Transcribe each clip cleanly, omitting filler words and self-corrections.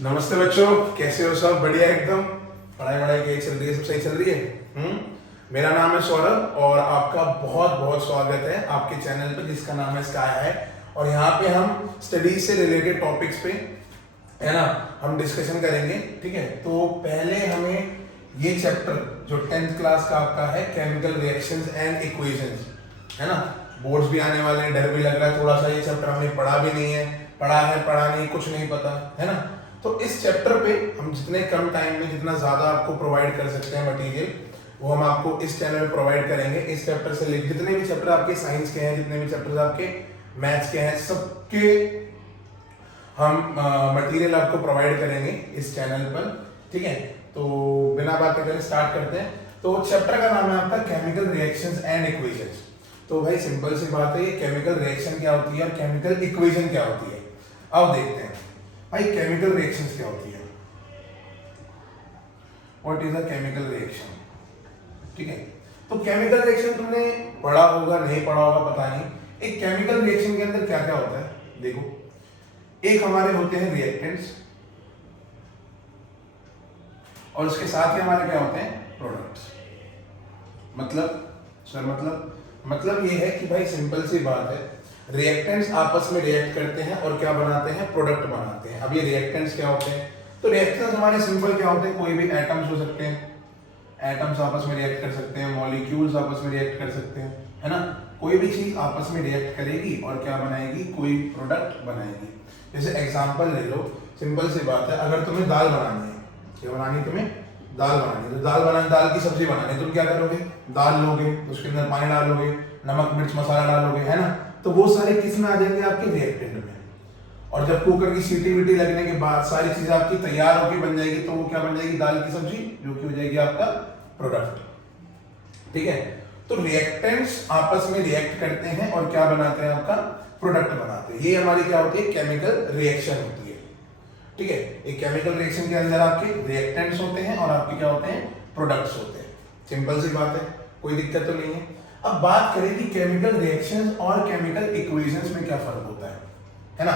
नमस्ते बच्चों, कैसे हो? सब बढ़िया एकदम। पढ़ाई वढ़ाई कैसी चल रही है? सब सही चल रही है? मेरा नाम है सौरभ और आपका बहुत बहुत स्वागत है आपके चैनल पे जिसका नाम है स्काई है। और यहाँ पे हम स्टडीज से रिलेटेड टॉपिक्स पे है ना हम डिस्कशन करेंगे। ठीक है, तो पहले हमें ये चैप्टर जो 10th क्लास का आपका है, केमिकल रिएक्शंस एंड इक्वेशंस, है ना। बोर्ड्स भी आने वाले हैं, डर भी लग रहा है थोड़ा सा। ये चैप्टर हमने पढ़ा भी नहीं है, पढ़ा नहीं, कुछ नहीं पता, है ना। तो इस चैप्टर पे हम जितने कम टाइम में जितना ज्यादा आपको प्रोवाइड कर सकते हैं मटेरियल, वो हम आपको इस चैनल में प्रोवाइड करेंगे। इस चैप्टर से जितने भी चैप्टर आपके साइंस के हैं, जितने भी चैप्टर आपके मैथ्स के हैं, सबके हम मटेरियल आपको प्रोवाइड करेंगे इस चैनल पर। ठीक है, तो बिना बात करे स्टार्ट करते हैं। तो चैप्टर का नाम है आपका केमिकल रिएक्शंस एंड इक्वेशंस। तो भाई सिंपल सी बात है, ये केमिकल रिएक्शन क्या होती है और केमिकल इक्वेशन क्या होती है, अब देखते हैं। भाई केमिकल रिएक्शंस क्या होती है? What is a chemical reaction? ठीक है, तो केमिकल रिएक्शन तुमने पढ़ा होगा, नहीं पढ़ा होगा पता नहीं। एक केमिकल रिएक्शन के अंदर क्या क्या होता है, देखो। एक हमारे होते हैं रिएक्टेंट्स और उसके साथ ही हमारे क्या होते हैं? प्रोडक्ट्स। मतलब ये है कि भाई सिंपल सी बात है, रिएक्टेंट्स आपस में रिएक्ट करते हैं और क्या बनाते हैं? प्रोडक्ट बनाते हैं। अब ये रिएक्टेंट्स क्या होते हैं? तो रिएक्टेंट्स हमारे सिंपल क्या होते हैं? कोई भी एटम्स हो सकते हैं, एटम्स आपस में रिएक्ट कर सकते हैं, मॉलिक्यूल्स आपस में रिएक्ट कर सकते हैं, है ना। कोई भी चीज आपस में रिएक्ट करेगी और क्या बनाएगी? कोई प्रोडक्ट बनाएगी। जैसे एग्जांपल ले लो, सिंपल सी बात है, अगर तुम्हें दाल बनानी है, क्या बनानी है तुम्हें? दाल बनानी है। तो दाल बनानी, दाल की सब्जी बनानी है, तुम क्या करोगे? दाल लोगे, उसके अंदर पानी डालोगे, नमक मिर्च मसाला डालोगे, है ना। तो वो सारे किस में आ जाएंगे? आपके रिएक्टेंट में। और जब कुकर की सीटी वीटी लगने के बाद सारी चीजें आपकी तैयार होकर बन जाएगी, तो वो क्या बन जाएगी? दाल की सब्जी, जो कि हो जाएगी आपका प्रोडक्ट। ठीक है, तो रिएक्टेंट्स आपस में रिएक्ट करते हैं और क्या बनाते हैं? आपका प्रोडक्ट बनाते हैं। ये हमारी क्या होती है? केमिकल रिएक्शन होती है। ठीक है, एक केमिकल रिएक्शन के अंदर आपके रिएक्टेंट्स होते हैं और आपके क्या होते हैं? प्रोडक्ट्स होते हैं। सिंपल सी बात है, कोई दिक्कत तो नहीं है। अब बात करें कि केमिकल रिएक्शंस और केमिकल इक्वेशंस में क्या फर्क होता है ना।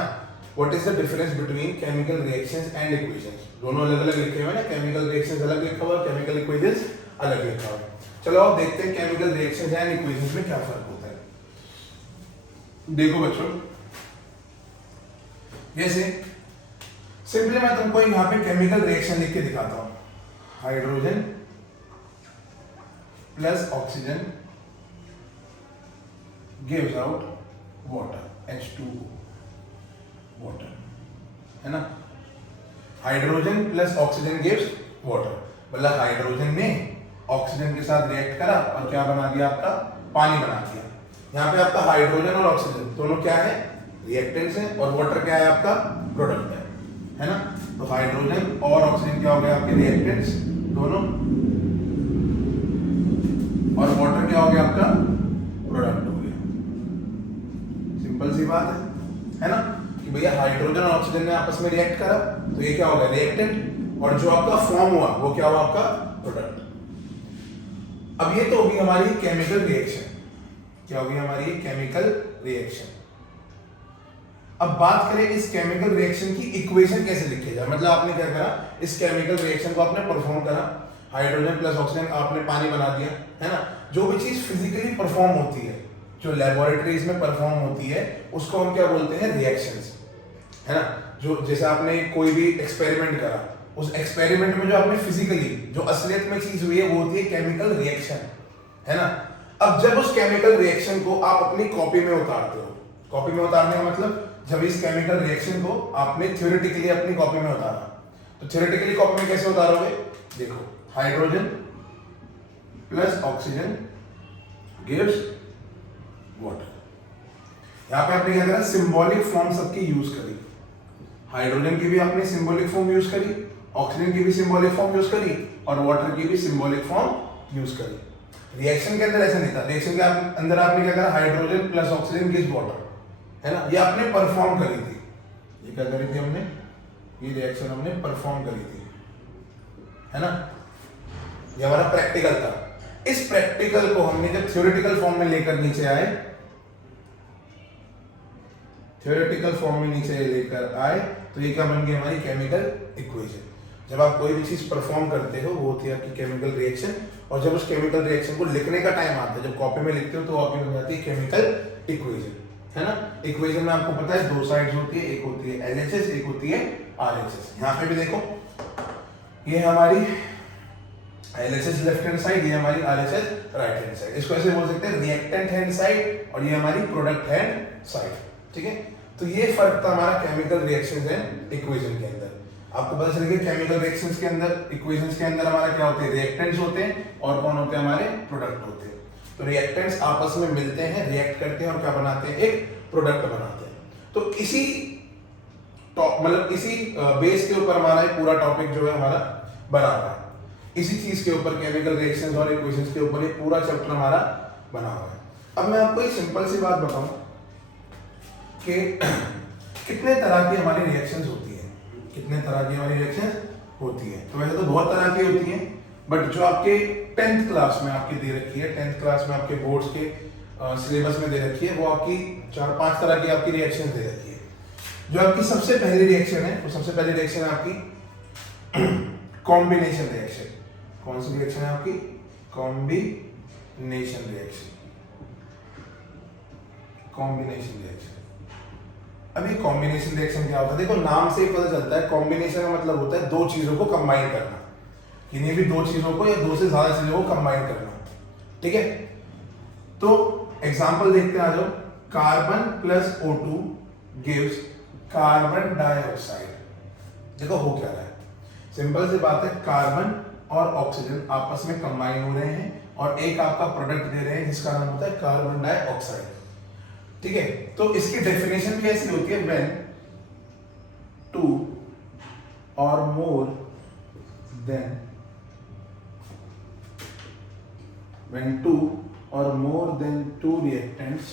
What is the difference between chemical reactions and equations? दोनों अलग अलग लिखे हुए हैं ना, केमिकल रिएक्शंस अलग लिखा हुआ है, केमिकल इक्वेशंस अलग लिखा हुआ है। चलो अब देखते हैं केमिकल रिएक्शंस एंड इक्वेशंस में क्या फर्क होता है। देखो बच्चों, जैसे सिंपली मैं तुमको यहाँ पे केमिकल रिएक्शन लिख के दिखाता हूं। Hydrogen plus oxygen gives out water, H2O, water, है ना। Hydrogen plus oxygen gives water, मतलब हाइड्रोजन ने ऑक्सीजन के साथ रिएक्ट करा और क्या बना दिया? आपका पानी बना दिया। यहाँ पे आपका हाइड्रोजन और ऑक्सीजन दोनों क्या है? रिएक्टेंट्स हैं, और वाटर क्या है? आपका प्रोडक्ट है ना। तो हाइड्रोजन और ऑक्सीजन क्या हो गया? आपके रिएक्टेंट्स दोनों, और वाटर क्या हो गया? आपका प्रोडक्ट हो गया। सिंपल सी बात है ना, कि भैया हाइड्रोजन और ऑक्सीजन ने आपस में रिएक्ट करा, तो ये क्या होगा? रिएक्टेंट, और जो आपका फॉर्म हुआ वो क्या हुआ? आपका प्रोडक्ट। अब ये तो होगी हमारी केमिकल रिएक्शन। क्या होगी हमारी केमिकल रिएक्शन? अब बात करें इस केमिकल रिएक्शन की इक्वेशन कैसे लिखी जाए। मतलब आपने क्या करा? इस केमिकल रिएक्शन को आपने परफॉर्म करा, हाइड्रोजन प्लस ऑक्सीजन आपने पानी बना दिया, है ना। जो भी चीज फिजिकली परफॉर्म होती है, जो लेबोरेटरीज में परफॉर्म होती है, उसको हम क्या बोलते हैं? रिएक्शंस, है ना। जो जैसे आपने कोई भी एक्सपेरिमेंट करा, उस एक्सपेरिमेंट में जो आपने फिजिकली जो असलियत में चीज हुई है, वो होती है केमिकल रिएक्शन, है ना। अब जब उस केमिकल रिएक्शन को आप अपनी कॉपी में उतारते हो, कॉपी में उतारने का मतलब जब इस केमिकल रिएक्शन को आपने थ्योरेटिकली अपनी कॉपी में उतारा, तो थ्योरेटिकली कॉपी में कैसे उतारोगे? देखो, hydrogen plus oxygen gives water. यहां पे आपने क्या करा? सिंबॉलिक फॉर्म सबकी यूज करी। हाइड्रोजन की भी आपने सिंबॉलिक फॉर्म यूज करी, ऑक्सीजन की भी सिंबॉलिक फॉर्म यूज करी, और वाटर की भी सिंबॉलिक फॉर्म यूज करी। रिएक्शन के अंदर ऐसा नहीं था। रिएक्शन के अंदर आपने क्या करा? Hydrogen plus oxygen gives water, है ना। ये आपने परफॉर्म करी थी। ये क्या करी थी हमने? ये रिएक्शन हमने परफॉर्म करी थी, है ना। ये हमारा प्रैक्टिकल था। इस प्रैक्टिकल को हमने जब थ्योरेटिकल फॉर्म में लेकर नीचे आए, तो ये क्या बन गई हमारी केमिकल इक्वेशन। जब आप कोई भी चीज परफॉर्म करते हो वो होती है आपकी केमिकल रिएक्शन, और जब उस केमिकल रिएक्शन को लिखने का टाइम आता है, जब कॉपी में लिखते हो तो आपकी बन जाती है केमिकल इक्वेशन, है ना। इक्वेशन में आपको पता है दो साइड्स होती है, एक होती है LHS, एक होती है RHS। यहाँ पे भी देखो ये हमारी LHS लेफ्ट हैंड साइड, ये हमारी RHS राइट हैंड साइड। इसको ऐसे बोल सकते हैं रिएक्टेंट हैंड साइड और ये हमारी प्रोडक्ट हैंड साइड, ठीक है। तो ये फर्क था हमारा केमिकल रिएक्शंस एंड इक्वेशन के अंदर। आपको पता चल गया केमिकल रिएक्शंस के अंदर, इक्वेशंस के अंदर हमारा क्या होते हैं, रिएक्टेंट्स होते हैं, और कौन होते हैं हमारे प्रोडक्ट होते हैं। तो रिएक्टेंट्स आपस में मिलते हैं, रिएक्ट करते हैं और क्या बनाते हैं, एक प्रोडक्ट बनाते हैं। तो इसी मतलब इसी बेस के ऊपर हमारा पूरा टॉपिक जो है हमारा बना हुआ है। इसी चीज के ऊपर केमिकल रिएक्शंस और इक्वेशंस के ऊपर ये पूरा चैप्टर हमारा बना हुआ है। अब मैं आपको एक सिंपल सी बात बताऊं कि कितने तरह की हमारी रिएक्शंस होती है, कितने तरह की हमारी रिएक्शंस होती है। तो वैसे तो बहुत तरह की होती हैं, बट जो आपके 10th क्लास में आपकी दे रखी है, 10th क्लास में आपके बोर्ड्स के सिलेबस में दे रखी है, वो आपकी 4-5 तरह की आपकी रिएक्शन दे रखी है। जो आपकी सबसे पहली रिएक्शन है, वो सबसे पहली रिएक्शन है आपकी कॉम्बिनेशन रिएक्शन। कौन सी रिएक्शन है आपकी, कॉम्बिनेशन रिएक्शन, कॉम्बिनेशन रिएक्शन। अभी कॉम्बिनेशन रिएक्शन क्या होता है, देखो नाम से ही पता चलता है, कॉम्बिनेशन का मतलब होता है दो चीजों को कंबाइन करना, किन्हीं भी दो चीजों को या दो से ज्यादा चीजों को कंबाइन करना, ठीक है। तो एग्जांपल देखते हैं, आ जाओ। Carbon plus O2 gives carbon dioxide. देखो हो क्या रहा है, सिंपल सी बात है, कार्बन और ऑक्सीजन आपस में कंबाइन हो रहे हैं और एक आपका प्रोडक्ट दे रहे हैं जिसका नाम होता है कार्बन डाइऑक्साइड, ठीक है। तो इसकी डेफिनेशन कैसी होती है, व्हेन 2 और more than two reactants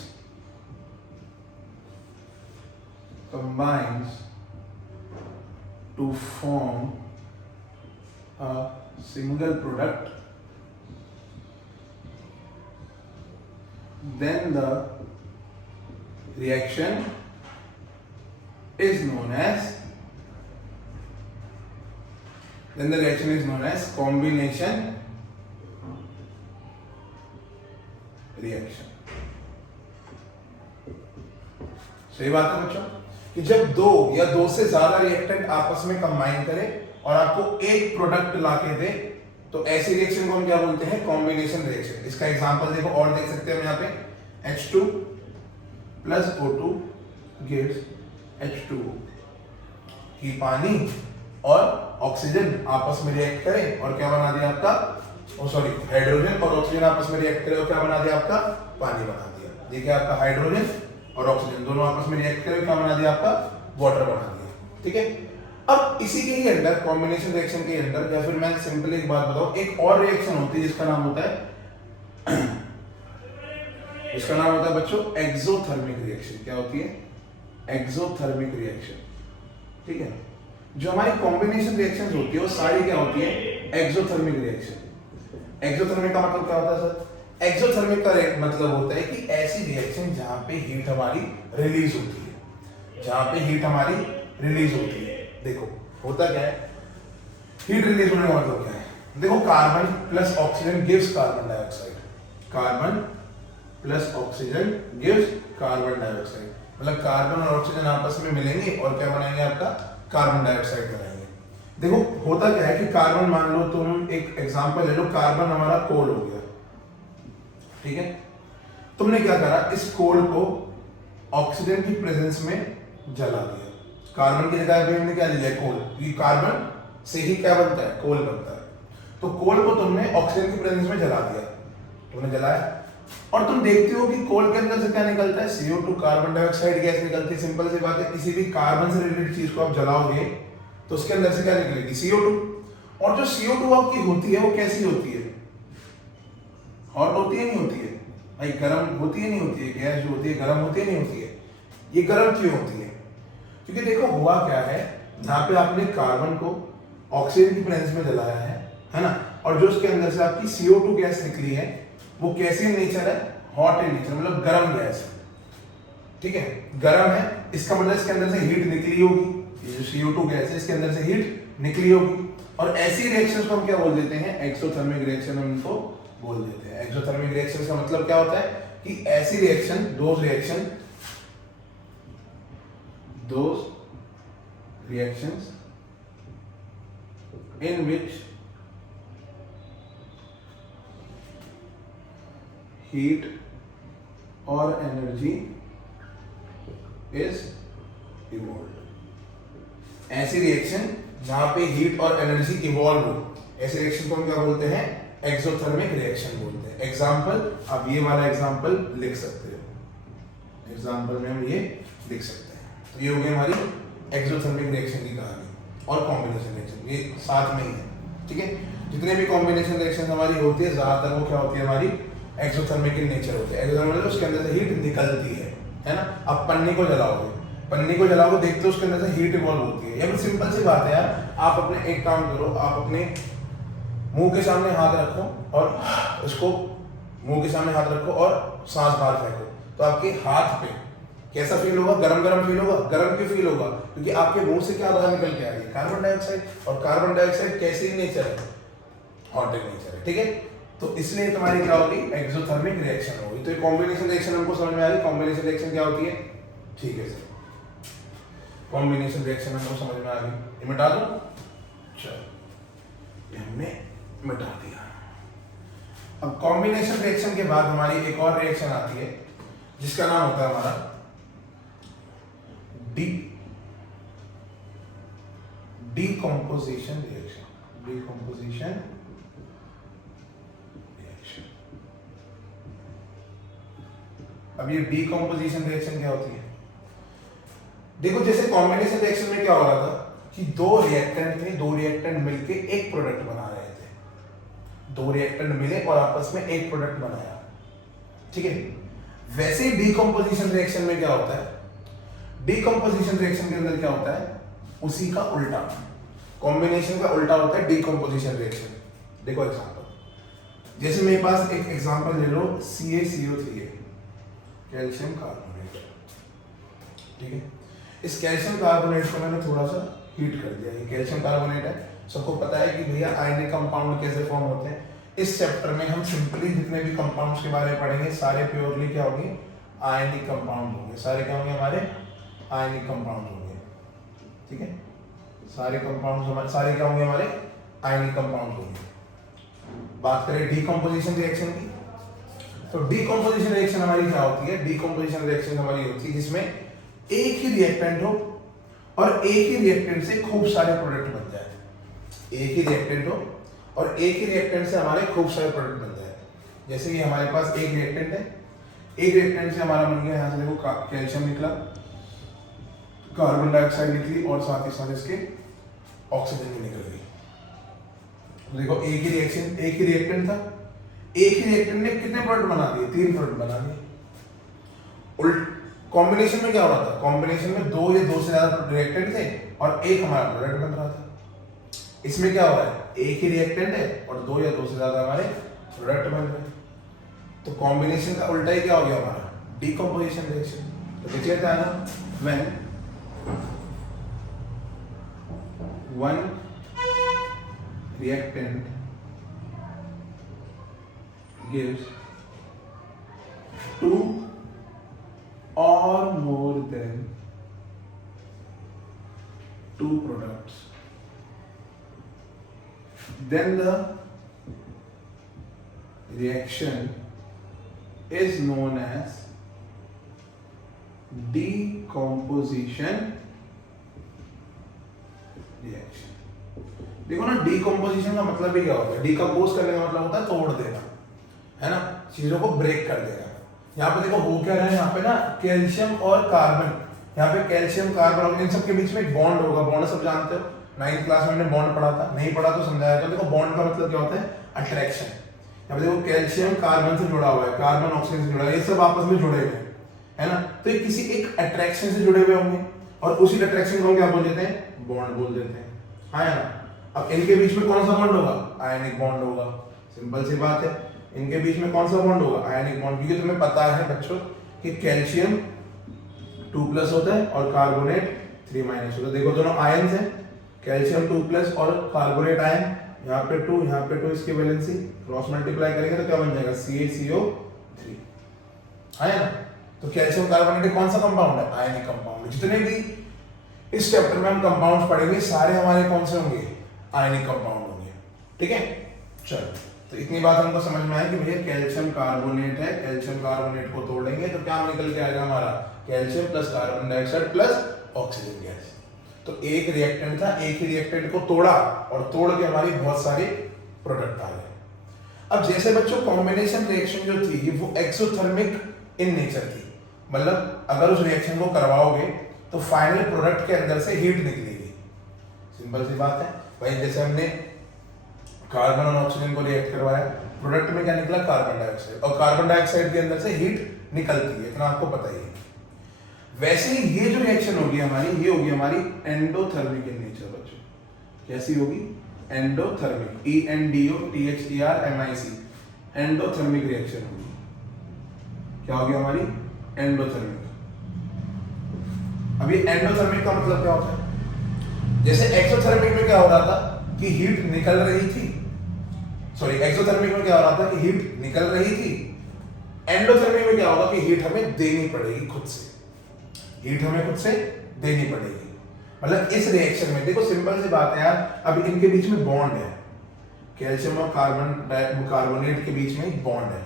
combines to form a single product, then the reaction is known as combination reaction. सही बात है बच्चों कि जब दो या दो से ज्यादा रिएक्टेंट आपस में कंबाइन करें और आपको एक प्रोडक्ट लाके दे, तो ऐसी रिएक्शन को हम क्या बोलते हैं, कॉम्बिनेशन रिएक्शन। इसका एग्जांपल देखो और देख सकते हैं हम यहाँ पे, H2 plus O2 gives H2O, कि पानी और ऑक्सीजन आपस में रिएक्ट करें और क्या बना दिया आपका, हाइड्रोजन और ऑक्सीजन आपस में रिएक्ट करे और क्या बना दिया आपका, पानी बना दिया। देखिए आपका हाइड्रोजन और ऑक्सीजन दोनों आपस में रिएक्ट करे क्या बना दिया आपका, वाटर बना दिया, ठीक है। अब इसी के ही अंदर, कॉम्बिनेशन रिएक्शन के अंदर, या फिर मैं सिंपली एक बात बताऊं, एक और रिएक्शन होती है जिसका नाम होता है बच्चों एक्सोथर्मिक रिएक्शन। क्या होती है, एक्सोथर्मिक रिएक्शन, ठीक है। जो हमारी कॉम्बिनेशन रिएक्शंस होती है वो सारी क्या होती है, एक्सोथर्मिक रिएक्शन। एक्सोथर्मिक का मतलब क्या होता है सर, एक्सोथर्मिक का मतलब होता है कि ऐसी रिएक्शन जहां पे हीट हमारी रिलीज होती है, जहां पे हीट हमारी रिलीज होती है। देखो होता क्या है, हीट रिलीज होने का मतलब क्या है, देखो carbon plus oxygen gives carbon dioxide, carbon plus oxygen gives carbon dioxide, मतलब कार्बन और ऑक्सीजन आपस में मिलेंगे और क्या बनाएंगे आपका, कार्बन डाइऑक्साइड बनाएंगे। देखो होता क्या है कि कार्बन, मान लो तुम एक एग्जांपल ले लो, कार्बन हमारा कोल हो गया, ठीक है। तुमने क्या करा, इस कोल को ऑक्सीजन की प्रेजेंस में जला दिया, कार्बन की जगह पे हमने क्या लिया, कोल, क्योंकि कार्बन से ही क्या बनता है, कोल बनता है। तो कोल को तुमने ऑक्सीजन की प्रेजेंस में जला दिया, तुमने जलाया, और तुम देखते हो कि कोल के अंदर से क्या निकलता है, CO2 कार्बन डाइऑक्साइड गैस निकलती है। सिंपल सी बात है, किसी भी कार्बन से रिलेटेड चीज को आप जलाओगे तो उसके अंदर से क्या निकलेगी, CO2। और जो CO2 आपकी होती है वो कैसी होती है, हॉट होती है नहीं होती है भाई, गर्म होती है नहीं होती है, गैस जो होती है गर्म होती है नहीं होती है। ये गर्म क्यों होती है, क्योंकि देखो हुआ क्या है, जहां पे आपने कार्बन को ऑक्सीजन की प्रेजेंस में जलाया है ना, और जो उसके अंदर से आपकी CO2 गैस निकली है वो कैसी नेचर है, हॉट इन नेचर, मतलब गर्म गैस है, ठीक है, गर्म है। इसका मतलब इसके अंदर से हीट निकली होगी, जो CO2 गैस है इसके अंदर से हीट निकली होगी। और ऐसी रिएक्शंस को हम क्या बोल देते हैं, एक्सोथर्मिक रिएक्शन हम इनको बोल देते हैं। एक्सोथर्मिक रिएक्शन का मतलब क्या होता है कि ऐसी reaction, those reactions in which heat or energy is evolved। ऐसी रिएक्शन जहां पे हीट और एनर्जी इवॉल्व हो, ऐसे रिएक्शन को हम क्या बोलते हैं, एक्सोथर्मिक रिएक्शन बोलते हैं। एग्जांपल, आप ये वाला एग्जांपल लिख सकते हो, एग्जांपल में हम ये लिख सकते हैं। तो ये हो गई हमारी एक्सोथर्मिक रिएक्शन की कहानी और कॉम्बिनेशन रिएक्शन, ये साथ में ही है, ठीक है। जितने भी कॉम्बिनेशन रिएक्शन हमारी होती है ज्यादातर वो क्या होती है, हमारी एक्सोथर्मिक इन नेचर होती है। एक्सोथर्मिक उसके अंदर से हीट निकलती है ना। आप पन्नी को जलाओगे, देखते हो उसके अंदर से हीट इवॉल्व होती है। या फिर सिंपल सी बात है यार, आप अपने एक काम करो, आप अपने मुंह के सामने हाथ रखो और उसको मुंह के सामने हाथ रखो और सांस बाहर फेंको, तो आपके हाथ पे कैसा फील होगा, गरम गरम फील होगा। गरम क्यों फील होगा, क्योंकि आपके मुंह से क्या बाहर निकल के आ रही है, कार्बन डाइऑक्साइड। और कार्बन डाइऑक्साइड कैसी नेचर है, हॉट नेचर है, ठीक है। तो इसलिए तुम्हारी क्या होगी, एक्सोथर्मिक रिएक्शन होगी। तो ये कॉम्बिनेशन रिएक्शन हमको समझ में आ रही है। कॉम्बिनेशन रिएक्शन क्या होती है, ठीक है सर, कॉम्बिनेशन रिएक्शन हमको समझ में आ गई। ये मिटा दो, चलो ये हमने मिटा दिया। अब कॉम्बिनेशन रिएक्शन के बाद हमारी एक और रिएक्शन आती है जिसका नाम होता है हमारा डीकंपोजिशन रिएक्शन। अब ये डीकंपोजिशन रिएक्शन क्या होती है, देखो जैसे कॉम्बिनेशन रिएक्शन में क्या हो रहा था कि दो रिएक्टेंट मिलके एक प्रोडक्ट बना रहे थे। दो रिएक्टेंट मिले और आपस में एक प्रोडक्ट बनाया, ठीक है। वैसे ही डीकंपोजिशन रिएक्शन में क्या होता है, डीकंपोजिशन रिएक्शन के अंदर क्या होता है, उसी का उल्टा, कॉम्बिनेशन का उल्टा होता है डीकंपोजिशन रिएक्शन। देखो एग्जांपल, जैसे मेरे पास एक एग्जांपल ले लो, CaCO3 है, कैल्शियम कार्बोनेट, ठीक है। इस कैल्शियम कार्बोनेट को मैंने थोड़ा सा हीट कर दिया। ये कैल्शियम कार्बोनेट है, सबको पता है कि भैया आयनिक कंपाउंड कैसे फॉर्म होते हैं। इस चैप्टर में हम सिंपली जितने भी कंपाउंड्स के बारे में पढ़ेंगे सारे प्योरली क्या होंगे, आयनिक कंपाउंड होंगे। सारे क्या होंगे, हमारे आयनिक कंपाउंड होंगे, ठीक है। सारे कंपाउंड्स हमारे सारे क्या होंगे, हमारे आयनिक कंपाउंड होंगे। बात करें डीकंपोजिशन रिएक्शन की, तो डीकंपोजिशन रिएक्शन हमारी क्या होती है, डीकंपोजिशन रिएक्शन हमारी होती है जिसमें एक ही रिएक्टेंट हो और एक ही रिएक्टेंट से खूब सारे प्रोडक्ट बन जाए। एक ही रिएक्टेंट हो और एक ही रिएक्टेंट से हमारे खूब सारे प्रोडक्ट बन जाए। जैसे कि हमारे पास एक रिएक्टेंट है, एक रिएक्टेंट से हमारा बन गया, यहाँ से देखो कैल्शियम निकला, कार्बन डाइऑक्साइड निकली और साथ ही साथ इसके ऑक्सीजन भी निकल गई। देखो एक ही रिएक्टेंट था, एक ही रिएक्टेंट ने कितने प्रोडक्ट बना दिए, 3 प्रोडक्ट बना दिए। उल्ट कॉम्बिनेशन में क्या हो रहा था, कॉम्बिनेशन में 2 या 2 से ज्यादा रिएक्टेंट थे और एक हमारा प्रोडक्ट बन रहा था। इसमें क्या हो रहा है, एक ही रिएक्टेंट है और 2 या 2 से ज्यादा हमारे प्रोडक्ट बन रहे हैं। तो कॉम्बिनेशन का उल्टा ही क्या हो गया हमारा, डीकंपोजिशन रिएक्शन। तो देखिए क्या है ना, when one reactant gives 2 or more than 2 products, then the reaction is known as decomposition reaction. देखो ना, डीकंपोजिशन का मतलब भी क्या होता है, डीकंपोज करने का मतलब होता है तोड़ देना, है ना, चीजों को ब्रेक कर देना। यहाँ पे देखो हो क्या रहा है, यहाँ पे ना कैल्शियम और कार्बन, यहाँ पे कैल्शियम कार्बन और इन सब के बीच में एक बॉन्ड होगा। बॉन्ड सब जानते हो, 9th क्लास में हमने बॉन्ड पढ़ा था, नहीं पढ़ा तो समझाया। तो देखो बॉन्ड का मतलब क्या होता है, अट्रैक्शन। यहाँ पे देखो कैल्शियम कार्बन से जुड़ा हुआ है, कार्बन ऑक्सीजन से जुड़ा है, ये सब आपस में जुड़े हुए हैं, है ना। तो ये किसी एक अट्रैक्शन से जुड़े हुए होंगे और उसी अट्रैक्शन को हम क्या बोल देते हैं, बॉन्ड बोल देते हैं, हाँ या ना। अब इनके बीच में कौन सा बॉन्ड होगा, आयनिक बॉन्ड होगा। सिंपल सी बात है, इनके बीच में कौन सा बॉन्ड होगा, आयनिक बॉन्ड। क्योंकि तुम्हें पता है बच्चों कि कैल्शियम 2+ होता है और कार्बोनेट 3 माइनस 2। तो देखो दोनों आयन्स हैं, कैल्शियम 2+ और कार्बोनेट आयन, यहाँ पे 2 यहाँ पे 2, इसकी वैलेंसी क्रॉस मल्टीप्लाई करेंगे तो क्या बन जाएगा CaCO3, है ना। तो कैल्शियम कार्बोनेट कौन सा कंपाउंड है, आयनिक कंपाउंड। जितने भी इस चैप्टर में हम कंपाउंड्स पढ़ेंगे सारे हमारे कौन से होंगे, आयनिक कंपाउंड होंगे, ठीक है। चलो तो इतनी बात हमको समझ में आई कि भैया कैल्शियम कार्बोनेट है, कैल्शियम कार्बोनेट को तोड़ेंगे तो क्या निकल के आएगा हमारा, calcium plus carbon dioxide plus oxygen gas. तो एक रिएक्टेंट था, एक ही रिएक्टेंट को तोड़ा और तोड़ के हमारी बहुत सारे प्रोडक्ट आ गए। अब जैसे बच्चों कॉम्बिनेशन रिएक्शन जो थी वो एक्सोथर्मिक इन नेचर थी, मतलब अगर उस रिएक्शन को करवाओगे तो फाइनल प्रोडक्ट के अंदर से हीट निकलेगी। सिंपल सी बात है भाई, जैसे हमने कार्बन और ऑक्सीजन को रिएक्ट करवाया, प्रोडक्ट में क्या निकला, कार्बन डाइऑक्साइड, और कार्बन डाइऑक्साइड के अंदर से हीट निकलती है, इतना आपको पता ही है। वैसे ही ये जो रिएक्शन होगी हमारी, ये होगी हमारी एंडोथर्मिक इन नेचर बच्चों। कैसी होगी, एंडोथर्मिक, ENDOTHERMIC, एंडोथर्मिक रिएक्शन होगी। क्या होगी हमारी, एंडोथर्मिक। अभी एंडोथर्मिक का मतलब क्या होता है, जैसे एक्सोथर्मिक में क्या हो रहा था कि हीट निकल रही थी, सॉरी एक्सोथर्मिक में क्या हो रहा था कि हीट निकल रही थी, एंडोथर्मिक में क्या होगा कि हीट हमें देनी पड़ेगी खुद से, हीट हमें खुद से देनी पड़ेगी। मतलब इस रिएक्शन में देखो सिंपल सी बात है यार, अब इनके बीच में बॉन्ड है, कैल्शियम और कार्बोनेट के बीच में एक बॉन्ड है।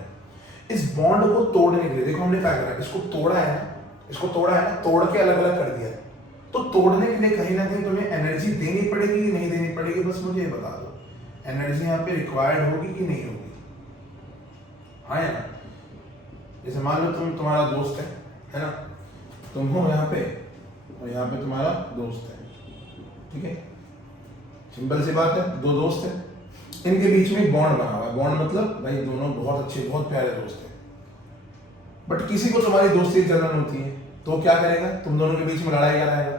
इस बॉन्ड को तोड़ने के लिए देखो हमने क्या करा, इसको तोड़ा है ना, इसको तोड़ा है ना, तोड़ के अलग अलग कर दिया। तो तोड़ने के लिए कहीं ना कहीं तुम्हें एनर्जी देनी पड़ेगी कि नहीं देनी पड़ेगी, बस मुझे ये बता दो, एनर्जी यहाँ पे रिक्वायर्ड होगी कि नहीं होगी, हाँ या ना। जैसे मान लो तुम्हारा दोस्त है ना, तुम हो यहाँ पे और यहाँ पे तुम्हारा दोस्त है, ठीक है, सिंपल सी बात है, दो दोस्त है, इनके बीच में बॉन्ड बना हुआ है। बॉन्ड मतलब भाई दोनों बहुत अच्छे बहुत प्यारे दोस्त हैं, बट किसी को तुम्हारी दोस्ती की जलन होती है तो क्या करेगा, तुम दोनों के बीच में लड़ाई कराएगा,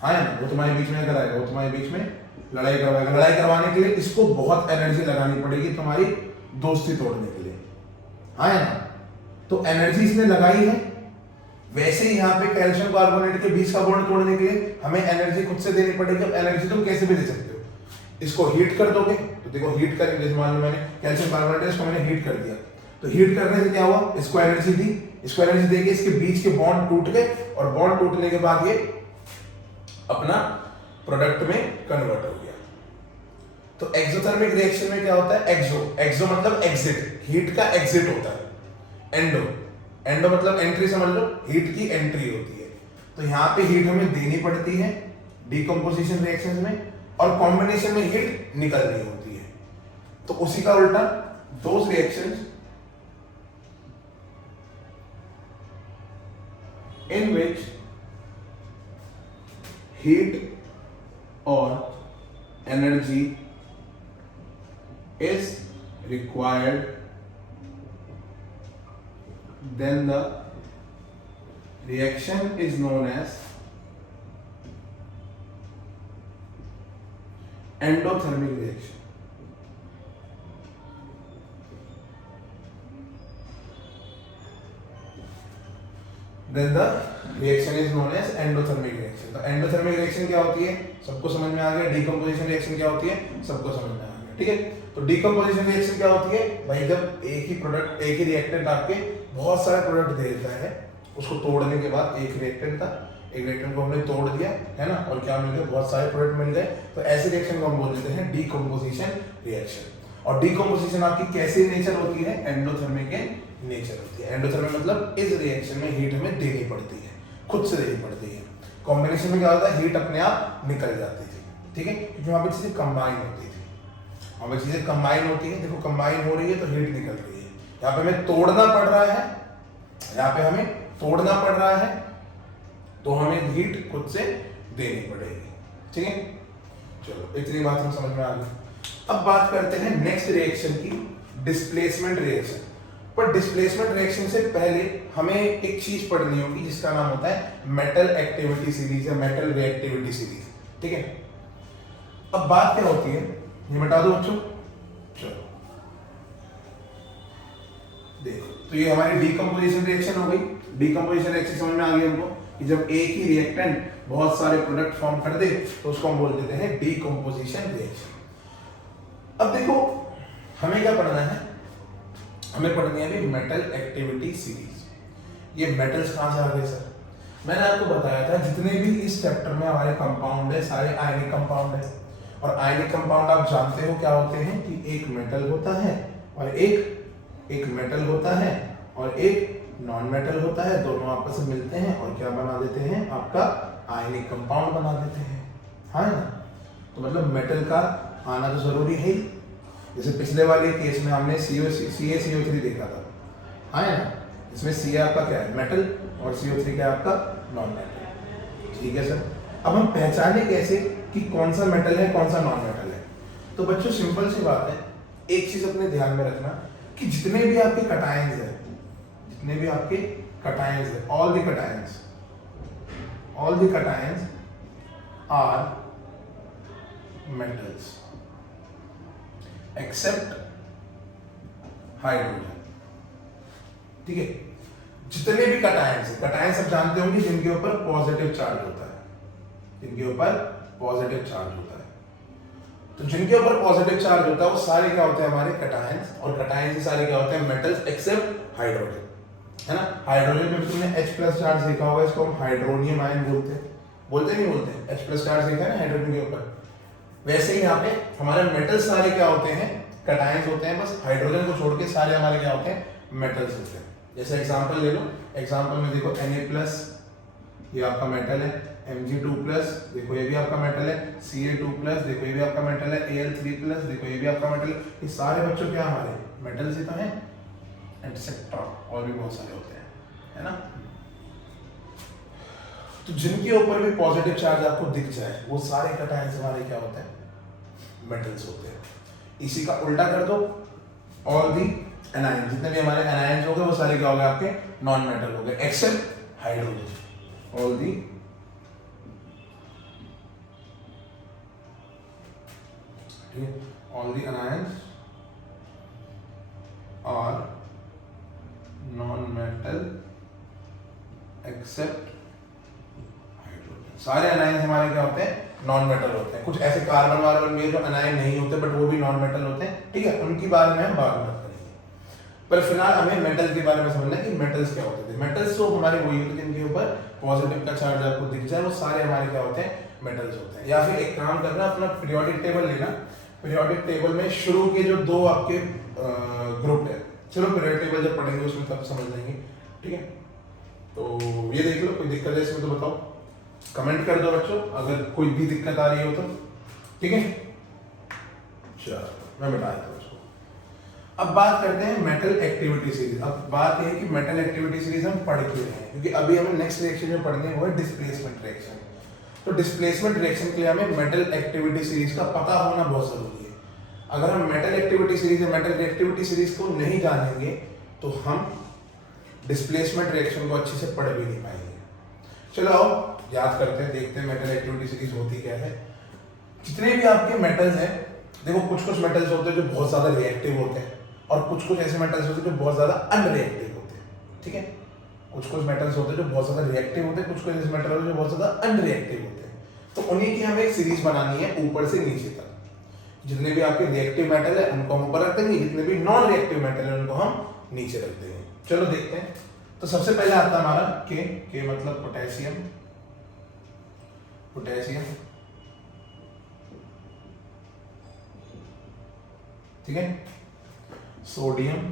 हाँ या ना। वो तुम्हारे बीच में कराएगा, वो तुम्हारे बीच में लड़ाई करवाएगा। लड़ाई करवाने के लिए इसको बहुत एनर्जी लगानी पड़ेगी तुम्हारी दोस्ती तोड़ने के लिए, हाँ या ना। तो एनर्जी इसने लगाई है, वैसे ही यहाँ पे कैल्शियम कार्बोनेट के बीच का बॉन्ड तोड़ने के लिए हमें एनर्जी खुद से देनी पड़ेगी। अब एनर्जी तुम कैसे भी दे सकते हो, इसको हीट कर दोगे तो देखो हीट करेंगे, जैसे मान लो मैंने कैल्शियम कार्बोनेट इसको मैंने हीट कर दिया, तो हीट करने से क्या हुआ, इसको एनर्जी दी, इसको एनर्जी देके इसके बीच के बॉन्ड टूट गए, और बॉन्ड टूटने के बाद ये अपना प्रोडक्ट में कन्वर्ट हो गया। तो एक्सोथर्मिक रिएक्शन में क्या होता है, एक्सो मतलब एग्जिट, हीट का एग्जिट होता है। एंडो मतलब एंट्री, समझ लो हीट की एंट्री होती है। तो यहाँ पे हीट हमें देनी पड़ती है डिकम्पोजिशन रिएक्शंस में, और कॉम्बिनेशन में हीट निकल रही होती है। तो उसी का उल्टा, those reactions in which heat or energy is required, then the reaction is known as endothermic reaction. Then the reaction is known as endothermic reaction. तो endothermic reaction क्या होती है, सबको समझ में आ गया। decomposition reaction क्या होती है, सबको समझ में आ गया, ठीक है। तो decomposition reaction क्या होती है भाई, जब एक ही प्रोडक्ट, एक ही रिएक्टेंट आपके बहुत सारे प्रोडक्ट दे देता है, उसको तोड़ने के बाद एक रिएक्टेंट था, एक रिएक्टेंट को हमने तोड़ दिया है ना, और क्या मिल गया, बहुत सारे प्रोडक्ट मिल गए। तो ऐसे रिएक्शन को हम बोल देते हैं decomposition reaction। और decomposition आपकी कैसी नेचर होती है, एंडोथर्मिक नेचर होती है। एंडोथर्मिक मतलब इस रिएक्शन में हीट हमें देनी पड़ती है, खुद से देनी पड़ती है। कॉम्बिनेशन में क्या होता है, हीट अपने आप निकल जाती थी, ठीक है, क्योंकि वहां पे चीजें कंबाइन होती थी, वहां पे चीजें कंबाइन होती है। देखो कंबाइन हो रही है तो हीट निकल रही है। यहाँ पे हमें तोड़ना पड़ रहा है, यहाँ पे हमें तोड़ना पड़ रहा है, तो हमें हीट खुद से देनी पड़ेगी, ठीक है। चलो इतनी बात हम समझ में आ गई। अब बात करते हैं नेक्स्ट रिएक्शन की, डिस्प्लेसमेंट रिएक्शन। पर डिस्प्लेसमेंट रिएक्शन से पहले हमें एक चीज पढ़नी होगी जिसका नाम होता है मेटल एक्टिविटी सीरीज या मेटल रिएक्टिविटी सीरीज, ठीक है। अब बात क्या होती है ये बता दो बच्चों। चलो देखो, तो ये हमारी डीकंपोजिशन रिएक्शन हो गई। डीकंपोजिशन रिएक्शन समझ में आ गई हमको कि जब एक ही रिएक्टेंट बहुत सारे प्रोडक्ट फॉर्म कर दे तो उसको हम बोल देते हैं डीकंपोजिशन रिएक्शन। अब देखो हमें क्या पढ़ना है, हमें पढ़नी है अभी मेटल एक्टिविटी सीरीज। ये मेटल्स कहाँ से आ गए सर? मैंने आपको बताया था जितने भी इस चैप्टर में हमारे कंपाउंड है सारे आयनिक कंपाउंड है, और आयनिक कंपाउंड आप जानते हो क्या होते हैं कि एक मेटल होता है और एक मेटल होता है और एक नॉन मेटल होता है, दोनों आपस में मिलते हैं और क्या बना देते हैं, आपका आयनिक कंपाउंड बना देते हैं, हाँ ना। तो मतलब मेटल का आना तो जरूरी है ही। जैसे पिछले वाले केस में हमने CaCO3 देखा था, हाँ ना, इसमें Ca आपका क्या है, मेटल, और CO3 क्या है आपका नॉन मेटल। ठीक है सर, अब हम पहचाने कैसे कि कौन सा मेटल है कौन सा नॉन मेटल है? तो बच्चों सिंपल सी बात है, एक चीज अपने ध्यान में रखना कि जितने भी आपके कटायंस है, जितने भी आपके कटायंस है, all the cations are metals except hydrogen. ठीक है, जितने भी कटायंस है, कटायंस सब जानते होंगे जिनके ऊपर पॉजिटिव चार्ज होता है, जिनके ऊपर पॉजिटिव चार्ज होता है। तो जिनके ऊपर पॉजिटिव चार्ज होता है वो सारे क्या होते हैं, हमारे कटायंस, और कटायंस ही सारे क्या होते हैं, मेटल्स एक्सेप्ट हाइड्रोजन, है ना। हाइड्रोजन में तुमने H+ चार्ज देखा होगा, इसको हम हाइड्रोनियम आयन बोलते हैं, बोलते नहीं बोलते? H+ चार्ज देखा है ना हाइड्रोजन के ऊपर। वैसे ही यहाँ पे हमारे मेटल्स सारे क्या होते हैं, कटायंस होते हैं, बस हाइड्रोजन को छोड़ के सारे हमारे क्या होते हैं, मेटल्स होते हैं। जैसे एग्जांपल ले लो, एग्जांपल में देखो Na+, ये आपका मेटल है, Mg2+, देखो ये भी आपका मेटल है, Ca2+, देखो ये भी आपका मेटल है, Al3+, देखो ये भी आपका मेटल है। ये सारे बच्चों क्या हमारे मेटल्स ही तो हैं, एटसेट्रा, और भी बहुत सारे होते हैं, है ना। तो जिनके ऊपर भी पॉजिटिव चार्ज आपको दिख जाए वो सारे कटायंस हमारे क्या होते हैं, मेटल्स होते हैं। इसी का उल्टा कर दो, ऑल दी एनायन, जितने भी हमारे एनायंस हो गए वो सारे क्या हो गए, आपके नॉन मेटल हो गए except hydrogen. All the all the anions are non-metal except hydrogen. सारे अनायंस हमारे क्या होते हैं, नॉन मेटल होते हैं। कुछ ऐसे कार्बन वार्बन भी है जो अनायन नहीं होते बट वो भी नॉन मेटल होते हैं, ठीक है, उनकी बारे में हम बाद में बात करेंगे। पर फिलहाल हमें मेटल के बारे में समझना है कि मेटल्स क्या होते थे। मेटल्स तो हमारे वही होते हैं जिनके ऊपर पॉजिटिव का चार्ज आपको दिख जाए, वो सारे हमारे क्या होते हैं, मेटल्स होते हैं। या फिर एक काम करना, अपना पीरियोडिक टेबल लेना, पीरियोडिक टेबल में शुरू के जो दो आपके ग्रुप है, चलो पीरियोडिक टेबल जब पढ़ेंगे उसमें तब समझ लेंगे, ठीक है। तो ये देख लो, कोई दिक्कत है इसमें तो बताओ, कमेंट कर दो बच्चों अगर कोई भी दिक्कत आ रही हो तो, ठीक है। चलो मैं बता देता हूँ उसको। अब बात करते हैं मेटल एक्टिविटी सीरीज। अब बात यह है कि मेटल एक्टिविटी सीरीज हम पढ़ क्यों रहे हैं, क्योंकि अभी हमें नेक्स्ट रिएक्शन जो पढ़नी है वो है डिस्प्लेसमेंट रिएक्शन। तो डिस्प्लेसमेंट रिएक्शन के लिए हमें मेटल एक्टिविटी सीरीज का पता होना बहुत जरूरी है। अगर हम मेटल एक्टिविटी सीरीज या मेटल रिएक्टिविटी सीरीज को नहीं जानेंगे तो हम डिस्प्लेसमेंट रिएक्शन को अच्छे से पढ़ भी नहीं पाएंगे। चलो आओ याद करते हैं, देखते हैं मेटल एक्टिविटी सीरीज होती क्या है। जितने भी आपके मेटल्स हैं, देखो कुछ कुछ मेटल्स होते हैं जो बहुत ज्यादा रिएक्टिव होते हैं और कुछ कुछ ऐसे मेटल्स होते हैं जो बहुत ज्यादा अनरिएक्टिव होते हैं, ठीक है। कुछ कुछ मेटल्स होते हैं जो बहुत ज्यादा रिएक्टिव होते हैं, कुछ कुछ ऐसे मेटल होते हैं जो बहुत ज्यादा अनरिएक्टिव होते हैं। तो उन्हीं की हमें एक सीरीज बनानी है ऊपर से नीचे तक। जितने भी आपके रिएक्टिव मेटल है उनको हम ऊपर रख देंगे, जितने भी नॉन रिएक्टिव मेटल है उनको हम नीचे रख देंगे। चलो देखते हैं। तो सबसे पहले आता है हमारा के मतलब पोटेशियम, पोटेशियम, ठीक है। सोडियम,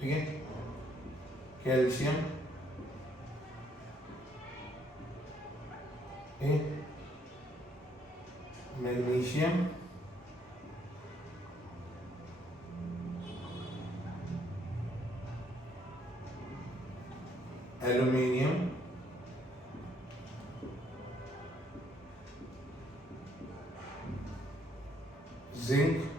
ठीक है। Calcium, magnesium, aluminium, zinc,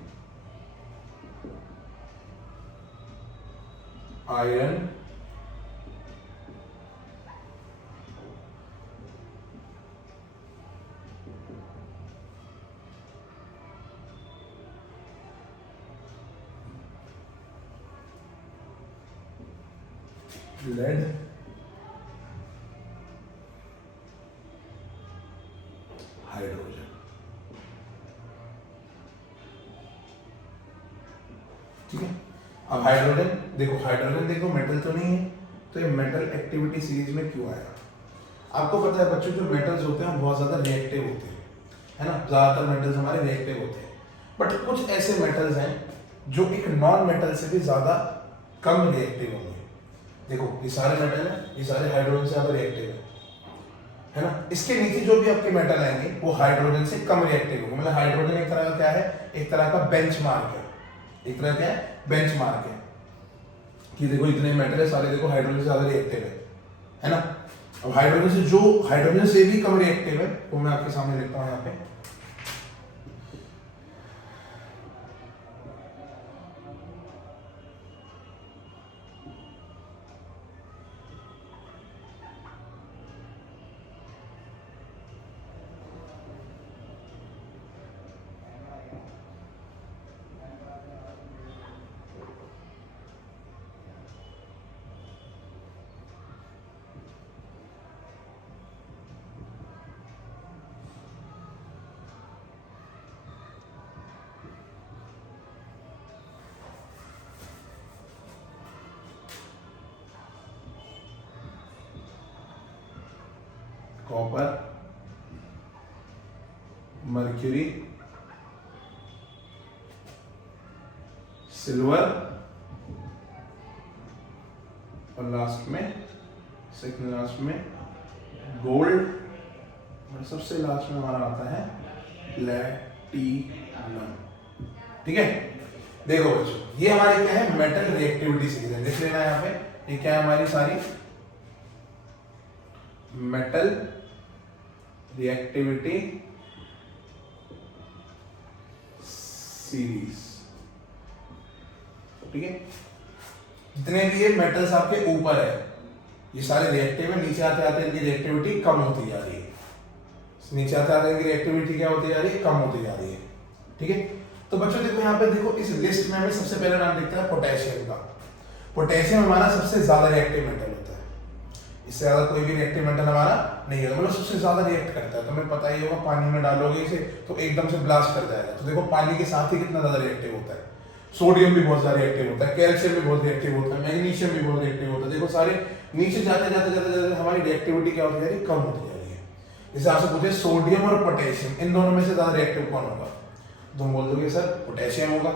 iron, lead, hydrogen. ठीक है, अब हाइड्रोजन देखो मेटल तो नहीं है, तो ये मेटल एक्टिविटी सीरीज में क्यों आया? आपको पता है बच्चों, जो मेटल्स होते हैं बहुत ज्यादा रिएक्टिव होते हैं, है ना, ज्यादातर मेटल्स हमारे रिएक्टिव होते हैं, बट कुछ ऐसे मेटल्स हैं जो एक नॉन मेटल से भी ज्यादा कम रिएक्टिव होंगे। देखो ये सारे मेटल हैं, ये सारे हाइड्रोजन से ज्यादा रिएक्टिव है ना। इसके नीचे जो भी आपके मेटल आएंगे वो हाइड्रोजन से कम रिएक्टिव होंगे। मतलब हाइड्रोजन एक तरह का क्या है, एक तरह का बेंचमार्क है, एक तरह क्या है, बेंचमार्क है कि देखो इतने मेटल है सारे, देखो हाइड्रोजन से ज्यादा रिएक्टिव है ना। अब हाइड्रोजन से भी कम रिएक्टिव है वो मैं आपके सामने लिखता हूं यहाँ पे। कॉपर, मर्क्यूरी, सिल्वर और लास्ट में, सेकंड लास्ट में गोल्ड, और सबसे लास्ट में हमारा आता है प्लैटिनम। ठीक है, देखो बच्चों ये हमारी क्या है, मेटल रिएक्टिविटी सीरीज है। देख लेना यहाँ पे, ये क्या है हमारी सारी मेटल रिएक्टिविटी सीरीज। ठीक है, जितने भी ये मेटल्स आपके ऊपर है ये सारे रिएक्टिव है, नीचे आते आते इनकी रिएक्टिविटी कम होती जा रही है, नीचे आते आते इनकी रिएक्टिविटी क्या होती जा रही है, कम होती जा रही है। ठीक है, तो बच्चों देखो यहाँ पे, देखो इस लिस्ट में हमें सबसे पहले नाम दिखता है पोटेशियम का। पोटेशियम हमारा सबसे ज्यादा रिएक्टिव मेटल होता है, इससे ज्यादा कोई भी रिएक्टिव मेटल हमारा नहीं है, मतलब सबसे ज्यादा रिएक्ट करता है। तुम्हें पता ही होगा, पानी में डालोगे इसे तो एकदम से ब्लास्ट कर जाएगा। तो देखो पानी के साथ ही कितना ज्यादा रिएक्टिव होता है। सोडियम भी बहुत ज्यादा रिएक्टिव होता है, कैल्शियम भी बहुत रिएक्टिव होता है, मैग्नीशियम भी बहुत रिएक्टिव होता है। देखो सारे नीचे जाते जाते जाते जाते हमारी रिएक्टिविटी क्या होती जा रही है, कम होती जा रही है। जैसे आपसे पूछे सोडियम और पोटेशियम इन दोनों में से ज्यादा रिएक्टिव कौन होगा, तुम बोल दोगे सर पोटेशियम होगा।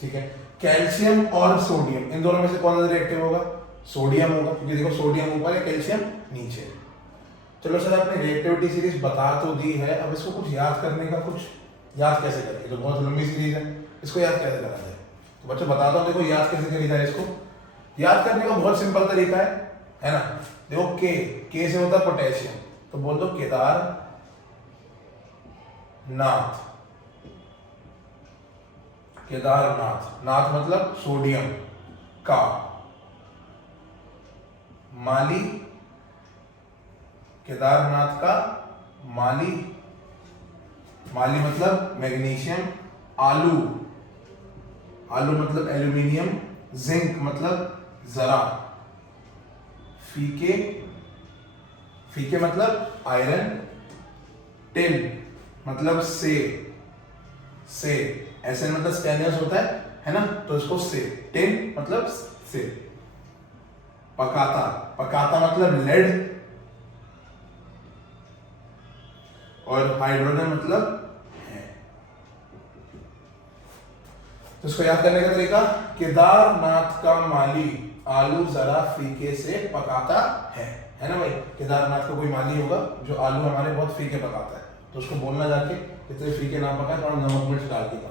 ठीक है, कैल्शियम और सोडियम इन दोनों में से कौन ज्यादा रिएक्टिव होगा, सोडियम होगा, क्योंकि देखो सोडियम ऊपर है, कैल्शियम नीचे। चलो सर आपने रिएक्टिविटी सीरीज बता तो दी है, अब इसको कुछ याद करने का, कुछ याद कैसे करें, तो बहुत लंबी सीरीज है, इसको याद कैसे करा जाए। तो बच्चों बताता हूँ, देखो याद कैसे करी जाए। इसको याद करने का बहुत सिंपल तरीका है ना। देखो के से होता है पोटेशियम, तो बोल दो केदारनाथ। केदारनाथ, नाथ मतलब सोडियम का, माली, केदारनाथ का माली, माली मतलब मैग्नीशियम, आलू, आलू मतलब एल्यूमिनियम, जिंक मतलब जरा, फीके, फीके मतलब आयरन, टिन मतलब से ऐसे मतलब स्टेनियस होता है ना, तो इसको से, टिन मतलब से, पकाता, पकाता मतलब लेड, और हाइड्रोजन मतलब है। तो इसको याद करने का तरीका, केदारनाथ का माली आलू जरा फीके से पकाता है ना भाई। केदारनाथ का कोई माली होगा जो आलू हमारे बहुत फीके पकाता है, तो उसको बोलना जाके कितने फीके ना पकाए, थोड़ा नमक मिर्च डाल के पकाए।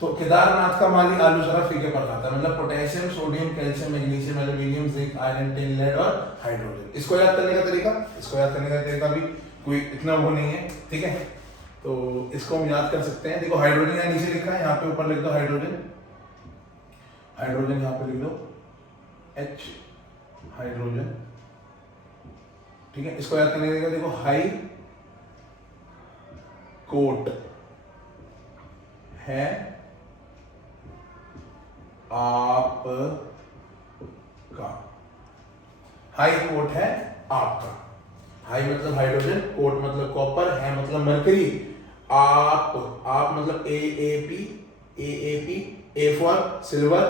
तो केदारनाथ का माली आलू जरा फीके पकाता है, मतलब potassium, sodium, calcium, magnesium, aluminium, zinc, iron, tin, lead और हाइड्रोजन। इसको याद करने का तरीका, इसको याद करने का तरीका भी कोई इतना वो नहीं है। ठीक है, तो इसको हम याद कर सकते हैं। देखो हाइड्रोजन यहाँ नीचे लिखा है, यहाँ पे ऊपर लिख दो हाइड्रोजन, हाइड्रोजन यहाँ पे लिख दो H, हाइड्रोजन। ठीक है, इसको याद करने का, देखो हाई कोट है आप का, हाई कोट है आपका, हाई मतलब हाइड्रोजन, कोट मतलब कॉपर, है मतलब मरकरी, आप मतलब AAP, A for silver,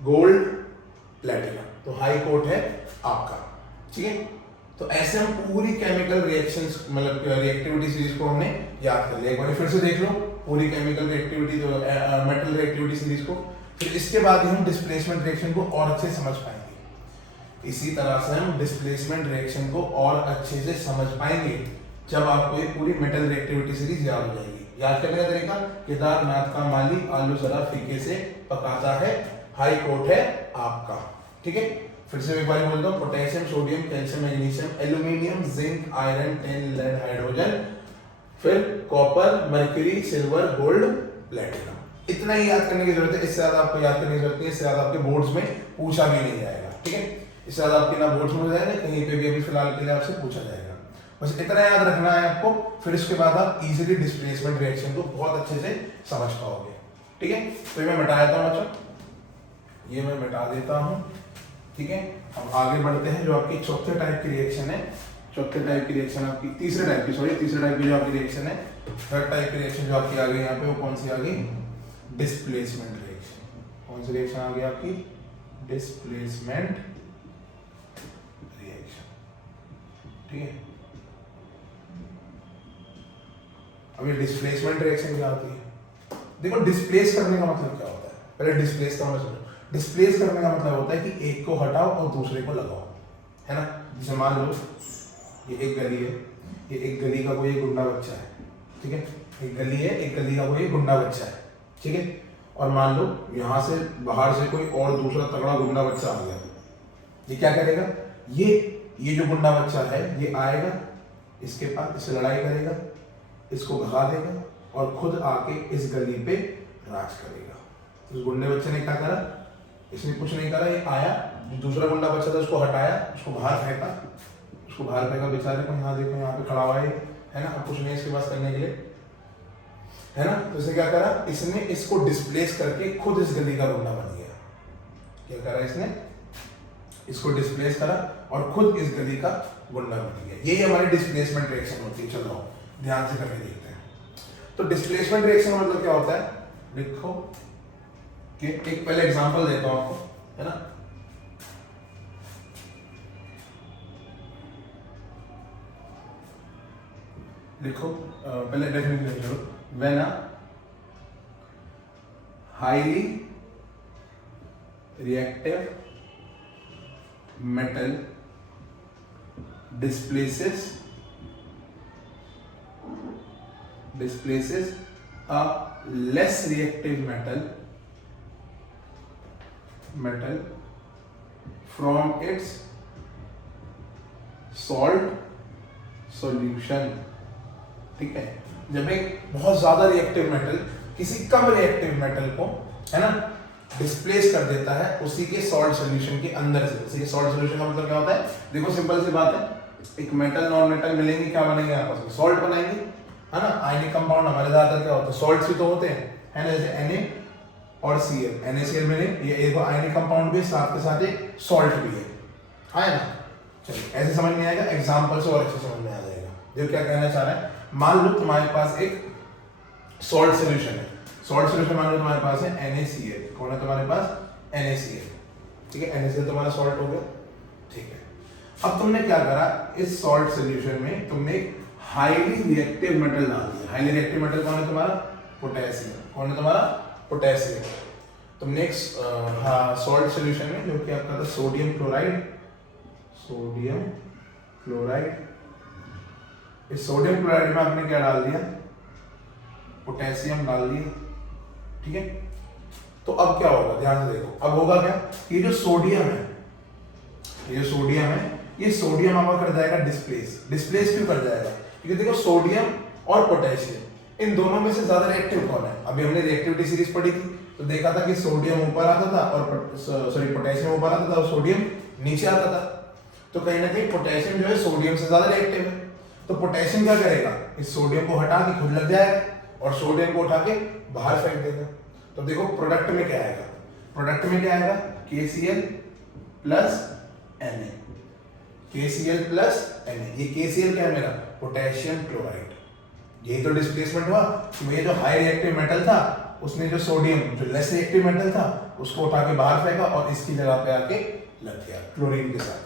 gold, platinum, तो हाई कोट है आपका। ठीक है, तो ऐसे हम पूरी केमिकल रिएक्शंस मतलब रिएक्टिविटी सीरीज को हमने याद कर लिया। एक बार फिर से देख लो पूरी chemical reactivity metal reactivity series को, फिर इसके बाद हम डिस्प्लेसमेंट रिएक्शन को और अच्छे से समझ पाएंगे। इसी तरह से हम डिस्प्लेसमेंट रिएक्शन को और अच्छे से समझ पाएंगे जब आपको ये पूरी मेटल रिएक्टिविटी सीरीज याद हो जाएगी। याद करने का तरीका, केदारनाथ का माली आलू जरा फीके से पकाता है, हाई कोट है आपका। ठीक है, फिर से एक बार बोलता हूँ, potassium, sodium, calcium, magnesium, aluminium, zinc, iron, tin, lead, hydrogen, फिर copper, mercury, silver, gold, platinum. इतना ही याद करने की जरूरत है, इससे ज्यादा आपको याद करने की जरूरत नहीं है, इससे ज्यादा आपके बोर्ड्स में पूछा भी नहीं जाएगा। ठीक है, इससे ज्यादा आपके ना बोर्ड्स में हो जाएगा, कहीं पे भी अभी फिलहाल के लिए आपसे पूछा जाएगा। बस इतना याद रखना है आपको, फिर इसके बाद आप इजीली डिस्प्लेसमेंट रिएक्शन को बहुत अच्छे से समझ पाओगे। ठीक है, तो मैं मिटा देता हूँ बच्चों, ये मैं मिटा देता हूँ। ठीक है, अब आगे बढ़ते हैं। जो आपकी चौथे टाइप की रिएक्शन है, चौथे टाइप की रिएक्शन आपकी तीसरे टाइप की जो आपकी रिएक्शन है, थर्ड टाइप की रिएक्शन जो आपकी आ गई यहाँ पे, वो कौन सी आ गई? Displacement reaction. कौन सी रिएक्शन आ गई आपकी? Displacement reaction. ठीक है, अब ये डिस्प्लेसमेंट रिएक्शन क्या होती है? देखो, डिस्प्लेस करने का मतलब क्या होता है, पहले डिस्प्लेस का मतलब। डिस्प्लेस करने का मतलब होता है कि एक को हटाओ और दूसरे को लगाओ, है ना। जैसे मान लो ये एक गली है, ये एक गली का कोई गुंडा बच्चा है, ठीक है, एक गली है, एक गली का कोई गुंडा बच्चा है, ठीक है, और मान लो यहाँ से बाहर से कोई और दूसरा तगड़ा गुंडा बच्चा आ गया, ये क्या करेगा? ये जो गुंडा बच्चा है ये आएगा इसके पास, इससे लड़ाई करेगा, इसको भगा देगा और खुद आके इस गली पे राज करेगा। तो उस गुंडे बच्चे ने क्या करा? इसने कुछ नहीं करा, ये आया, दूसरा गुंडा बच्चा था उसको हटाया, उसको बाहर फेंका, बेचारे को, यहाँ देखो यहाँ पे खड़ा हुआ है ना, अब कुछ नहीं इसके पास करने के लिए, है ना। तो इसने क्या करा? इसने इसको डिस्प्लेस करके खुद इस गली का गुंडा बन गया। क्या करा इसने? इसको डिस्प्लेस करा और खुद इस गली का गुंडा बन गया। यही हमारी डिस्प्लेसमेंट रिएक्शन होती है। चलो ध्यान से करके देखते हैं। तो डिस्प्लेसमेंट रिएक्शन मतलब क्या होता है? देखो कि एक पहले एग्जांपल देता हूं आपको, है ना। देखो पहले डेफिनेशन लिख लो। When a highly reactive metal displaces a less reactive metal from its salt solution। ठीक है, जब एक बहुत ज्यादा रिएक्टिव मेटल किसी कम रिएक्टिव मेटल को, है ना, डिस्प्लेस कर देता है उसी के सॉल्ट सॉल्यूशन के अंदर से। उसी के सॉल्ट सॉल्यूशन का मतलब क्या होता है? देखो सिंपल सी बात है, एक मेटल नॉन मेटल मिलेंगे, क्या बनेंगे आपस में? सॉल्ट बनाएंगे, है ना। आयनिक कंपाउंड हमारे ज्यादातर क्या होता है? सॉल्ट्स भी तो होते हैं, है ना, जैसे Na और Cl, NaCl मिले, ये एक आयनिक कंपाउंड भी साथ के साथ एक सॉल्ट भी है, आया ना। चलिए ऐसे समझ में आएगा, एग्जांपल से और अच्छे समझ में आ जाएगा। देखो क्या कहना चाह रहा है। मान लो तुम्हारे पास एक सॉल्ट सॉल्यूशन है, सॉल्ट सॉल्यूशन मान लो तुम्हारे पास है NaCl। कौन है तुम्हारे पास? NaCl। ठीक है, NaCl तुम्हारा सॉल्ट हो गया। ठीक है, अब तुमने क्या करा? इस सॉल्ट सॉल्यूशन में तुमने हाईली रिएक्टिव मेटल डाल दिया। हाईली रिएक्टिव मेटल कौन है तुम्हारा? पोटेशियम। कौन है तुम्हारा? पोटेशियम। तुमने एक सॉल्ट सॉल्यूशन में, जो कि आपका था सोडियम क्लोराइड, इस सोडियम क्लोराइड में आपने क्या डाल दिया? पोटेशियम डाल दिया। ठीक है, तो अब क्या होगा? ध्यान से देखो, अब होगा क्या? ये जो सोडियम है, ये सोडियम आपका कर जाएगा डिस्प्लेस क्यों कर जाएगा? क्योंकि देखो सोडियम और पोटेशियम, इन दोनों में से ज्यादा रिएक्टिव कौन है? अभी हमने रिएक्टिविटी सीरीज पढ़ी थी तो देखा था कि सोडियम ऊपर आता था और पोटेशियम ऊपर आता था और सोडियम नीचे आता था। तो कहीं ना कहीं पोटेशियम जो है सोडियम से ज्यादा रिएक्टिव है। तो पोटेशियम क्या करेगा? इस सोडियम को हटा के खुद लग जाएगा और सोडियम को उठा के बाहर फेंक देगा। तो देखो प्रोडक्ट में क्या आएगा? KCl plus Na, KCl plus Na। ये KCl क्या है मेरा? Potassium chloride. यही तो डिस्प्लेसमेंट हुआ कि भैया जो हाई रिएक्टिव मेटल था उसने जो सोडियम जो लेस रिएक्टिव मेटल था उसको उठा के बाहर फेंका और इसकी जगह पे आके लग गया क्लोरीन के साथ।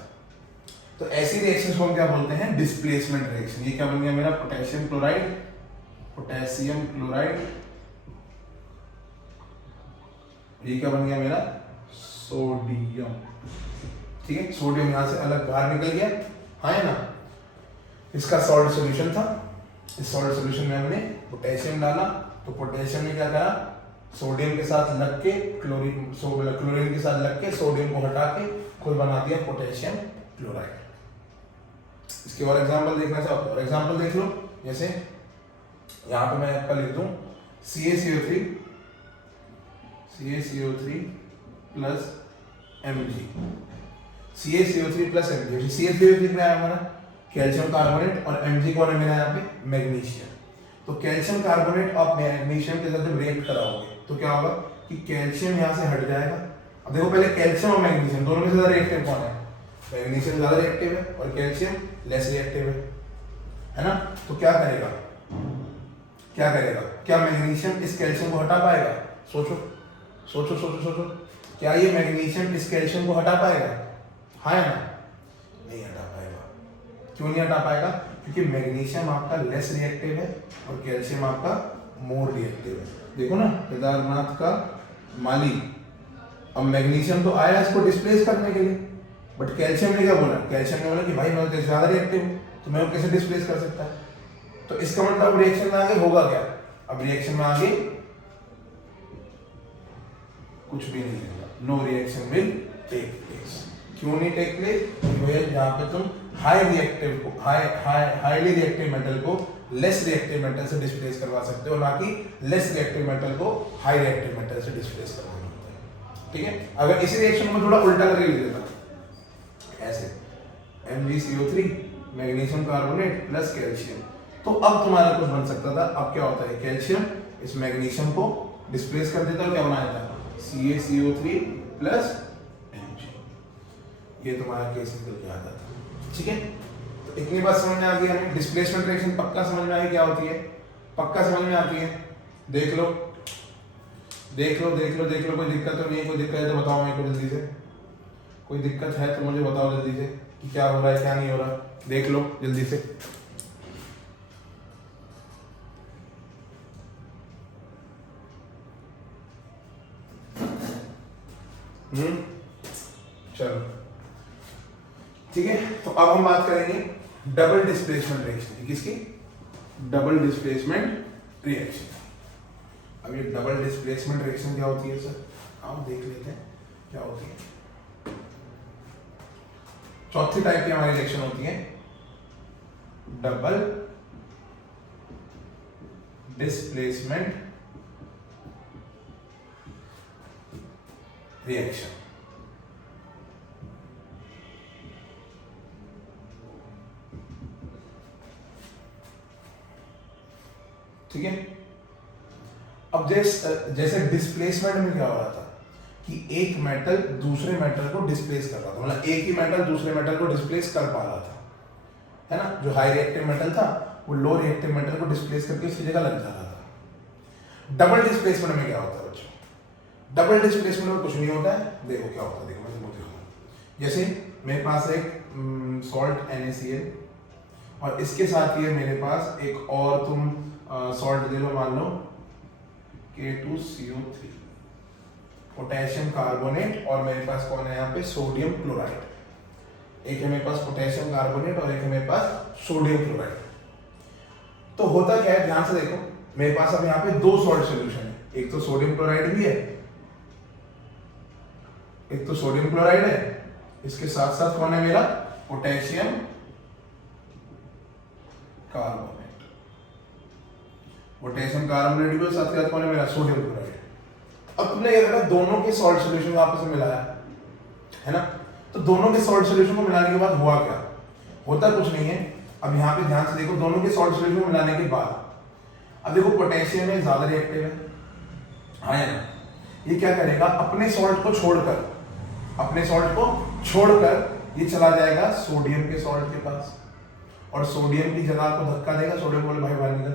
तो ऐसी रिएक्शन को हम क्या बोलते हैं? Displacement reaction. ये क्या बन गया मेरा? पोटेशियम क्लोराइड, पोटेशियम क्लोराइड, ये क्या बन गया मेरा? सोडियम। ठीक है, सोडियम यहां से अलग बाहर निकल गया, हाँ है ना। इसका सॉल्ट सॉल्यूशन था, इस सॉल्ट सॉल्यूशन में हमने पोटेशियम डाला, तो पोटेशियम ने क्या करा? सोडियम के साथ लग के क्लोरीन के साथ लग के सोडियम को हटा के खुद बना दिया पोटेशियम क्लोराइड। इसके और एग्जांपल देखना चाहो तो और एग्जांपल देख लो। जैसे यहाँ पे मैं आपका लिख दूं CaCO3 plus Mg, CaCO3 plus Mg। CaCO3 क्या है हमारा? कैल्शियम कार्बोनेट, और Mg कौन है मेरा यहाँ पे? मैग्नीशियम। तो कैल्शियम कार्बोनेट और मैग्नीशियम के साथ जब रिएक्ट कराओगे तो क्या होगा कि कैल्शियम यहाँ से हट जाएगा। अब देखो पहले कैल्शियम और मैग्नीशियम दोनों में से ज्यादा रिएक्टिव कौन है? मैग्नीशियम ज्यादा रिएक्टिव है और कैल्शियम लेस रिएक्टिव है ना। तो क्या करेगा? क्या मैग्नीशियम इस कैल्शियम को हटा पाएगा? सोचो सोचो सोचो सोचो, क्या ये मैग्नीशियम इस कैल्शियम को हटा पाएगा? हाँ है ना? नहीं हटा पाएगा। क्यों नहीं हटा पाएगा? क्योंकि मैग्नीशियम आपका लेस रिएक्टिव है और कैल्शियम आपका मोर रिएक्टिव है। देखो ना केदारनाथ का माली, अब मैग्नीशियम तो आया इसको डिस्प्लेस करने के लिए, बट कैल्शियम ने क्या बोला? कैल्शियम ने बोला कि भाई मैं तो ज्यादा रिएक्टिव हूँ तो मैं कैसे डिस्प्लेस कर सकता है? तो इसका मतलब रिएक्शन में आगे होगा क्या? अब रिएक्शन में आगे कुछ भी नहीं होगा, no reaction will take place. क्यों नहीं टेक प्लेस? क्योंकि जहाँ पे तुम हाईली रिएक्टिव मेटल को लेस रिएक्टिव मेटल से डिस्प्लेस करवा सकते हो, ना कि लेस रिएक्टिव मेटल को हाई रिएक्टिव मेटल से डिस्प्लेस करवाना होता है। ठीक है, अगर इसी रिएक्शन को थोड़ा उल्टा करके लिख देता ऐसे MgCO3 magnesium carbonate plus calcium, तो अब तुम्हारा कुछ बन सकता था। अब क्या होता है? कैल्शियम इस मैग्नीशियम को डिस्प्लेस कर देता है, क्या बनाया था? CaCO3 plus Mg। ये तुम्हारा केस निकल के आता था। ठीक है, तो इतनी बात समझ में आ गई हमें। डिस्प्लेसमेंट रिएक्शन पक्का समझ में आ गई क्या होती है? पक्का समझ में आती है। देख लो देख लो देख लो देख लो, कोई दिक्कत तो नहीं है? कोई दिक्कत है तो बताओ मेरे को जल्दी से। कोई दिक्कत है तो मुझे बताओ जल्दी से कि क्या हो रहा है क्या नहीं हो रहा। देख लो जल्दी से। चलो ठीक है, तो अब हम बात करेंगे डबल डिस्प्लेसमेंट रिएक्शन। किसकी? Double displacement reaction. अब ये डबल डिस्प्लेसमेंट रिएक्शन क्या होती है सर? आओ देख लेते हैं क्या होती है। चौथी टाइप की हमारी रिएक्शन होती है डबल डिस्प्लेसमेंट रिएक्शन। ठीक है, अब जैसे डिस्प्लेसमेंट में क्या हो रहा था कि एक मेटल दूसरे मेटल को डिस्प्लेस कर रहा था, मतलब एक ही मेटल दूसरे मेटल को डिस्प्लेस कर पा रहा था, है ना। जो हाई रिएक्टिव मेटल था वो लो रिएक्टिव मेटल को डिस्प्लेस करके उसकी जगह लग जा रहा था। डबल डिस्प्लेसमेंट में क्या होता है बच्चों? डबल डिस्प्लेसमेंट में कुछ नहीं होता है। देखो क्या होता है, देखो मैं तुमको दिखाऊं। जैसे मेरे पास एक सॉल्ट NaCl और इसके साथ ये मेरे पास एक और तुम सॉल्ट दे लो, मान लो K2CO3, पोटेशियम कार्बोनेट, और मेरे पास कौन है यहाँ पे? Sodium chloride. एक है मेरे पास पोटेशियम कार्बोनेट और एक है मेरे पास सोडियम क्लोराइड। तो होता क्या है, ध्यान से देखो, मेरे पास अब यहाँ पे दो सॉल्ट सॉल्यूशन है। एक तो सोडियम क्लोराइड भी है, एक तो सोडियम क्लोराइड है, इसके साथ साथ कौन है मेरा? Potassium carbonate. पोटेशियम कार्बोनेट के साथ साथ कौन है मेरा? Sodium chloride. अब तुमने क्या करा? दोनों के सॉल्ट सॉल्यूशन को आपस में मिलाया, है ना। तो दोनों के सॉल्ट सॉल्यूशन को मिलाने के बाद हुआ क्या? होता कुछ नहीं है। अब यहाँ पे ध्यान से देखो, दोनों के सॉल्ट सॉल्यूशन को मिलाने के बाद अब देखो पोटेशियम में ज्यादा रिएक्टिव है, हाँ या ना। ये क्या करेगा? अपने सॉल्ट को छोड़कर ये चला जाएगा सोडियम के सॉल्ट के पास, और सोडियम की जगह को धक्का देगा, सोडियम बोले भाई बाहर निकल,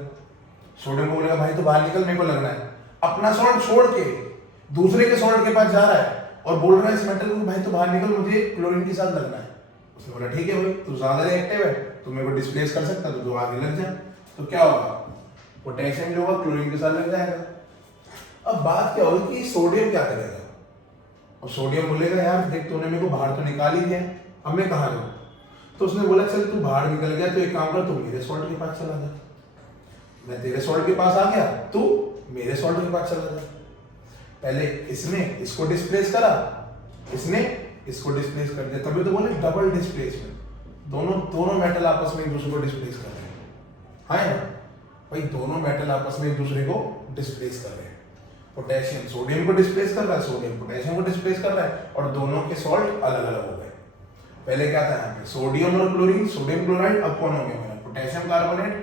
सोडियम बोलेगा भाई तो बाहर निकल, मेरे को लगना है। अपना सॉल्ट छोड़ के दूसरे के सॉल्ट के पास जा रहा है और बोल रहा है इस मेटल को भाई तो बाहर निकल, मुझे क्लोरीन के साथ लगना है। उसने बोला ठीक है भाई, तू ज्यादा रिएक्टिव है, तू मेरे को डिस्प्लेस कर सकता, तो तू आगे लग जा। तो क्या होगा, पोटेशियम जो होगा क्लोरीन के साथ लग जाएगा। अब बात क्या होगी कि सोडियम क्या करेगा, और सोडियम बोलेगा यार देख तूने मेरे को बाहर तो निकाल ही दिया, अब मैं कहाँ जाऊँ। तो उसने बोला चल तू बाहर निकल गया तो एक काम कर, तू मेरे सॉल्ट के पास चला जा, मैं तेरे सॉल्ट के पास आ गया, तू मेरे सॉल्ट के पास चला जा। पहले इसने इसको डिस्प्लेस करा, इसने इसको डिस्प्लेस कर दिया, तभी तो बोले डबल डिस्प्लेसमेंट, दोनों मेटल आपस में एक दूसरे को डिस्प्लेस कर रहे हैं, है ना भाई, दोनों मेटल आपस में एक दूसरे को डिस्प्लेस कर रहे हैं। पोटेशियम सोडियम को डिस्प्लेस कर रहा है, सोडियम पोटेशियम को डिस्प्लेस कर रहा है, और दोनों के सॉल्ट अलग अलग हो गए। पहले क्या था यहाँ पे सोडियम और क्लोरीन, सोडियम क्लोराइड, अब कौन हो गया मेरा पोटेशियम कार्बोनेट,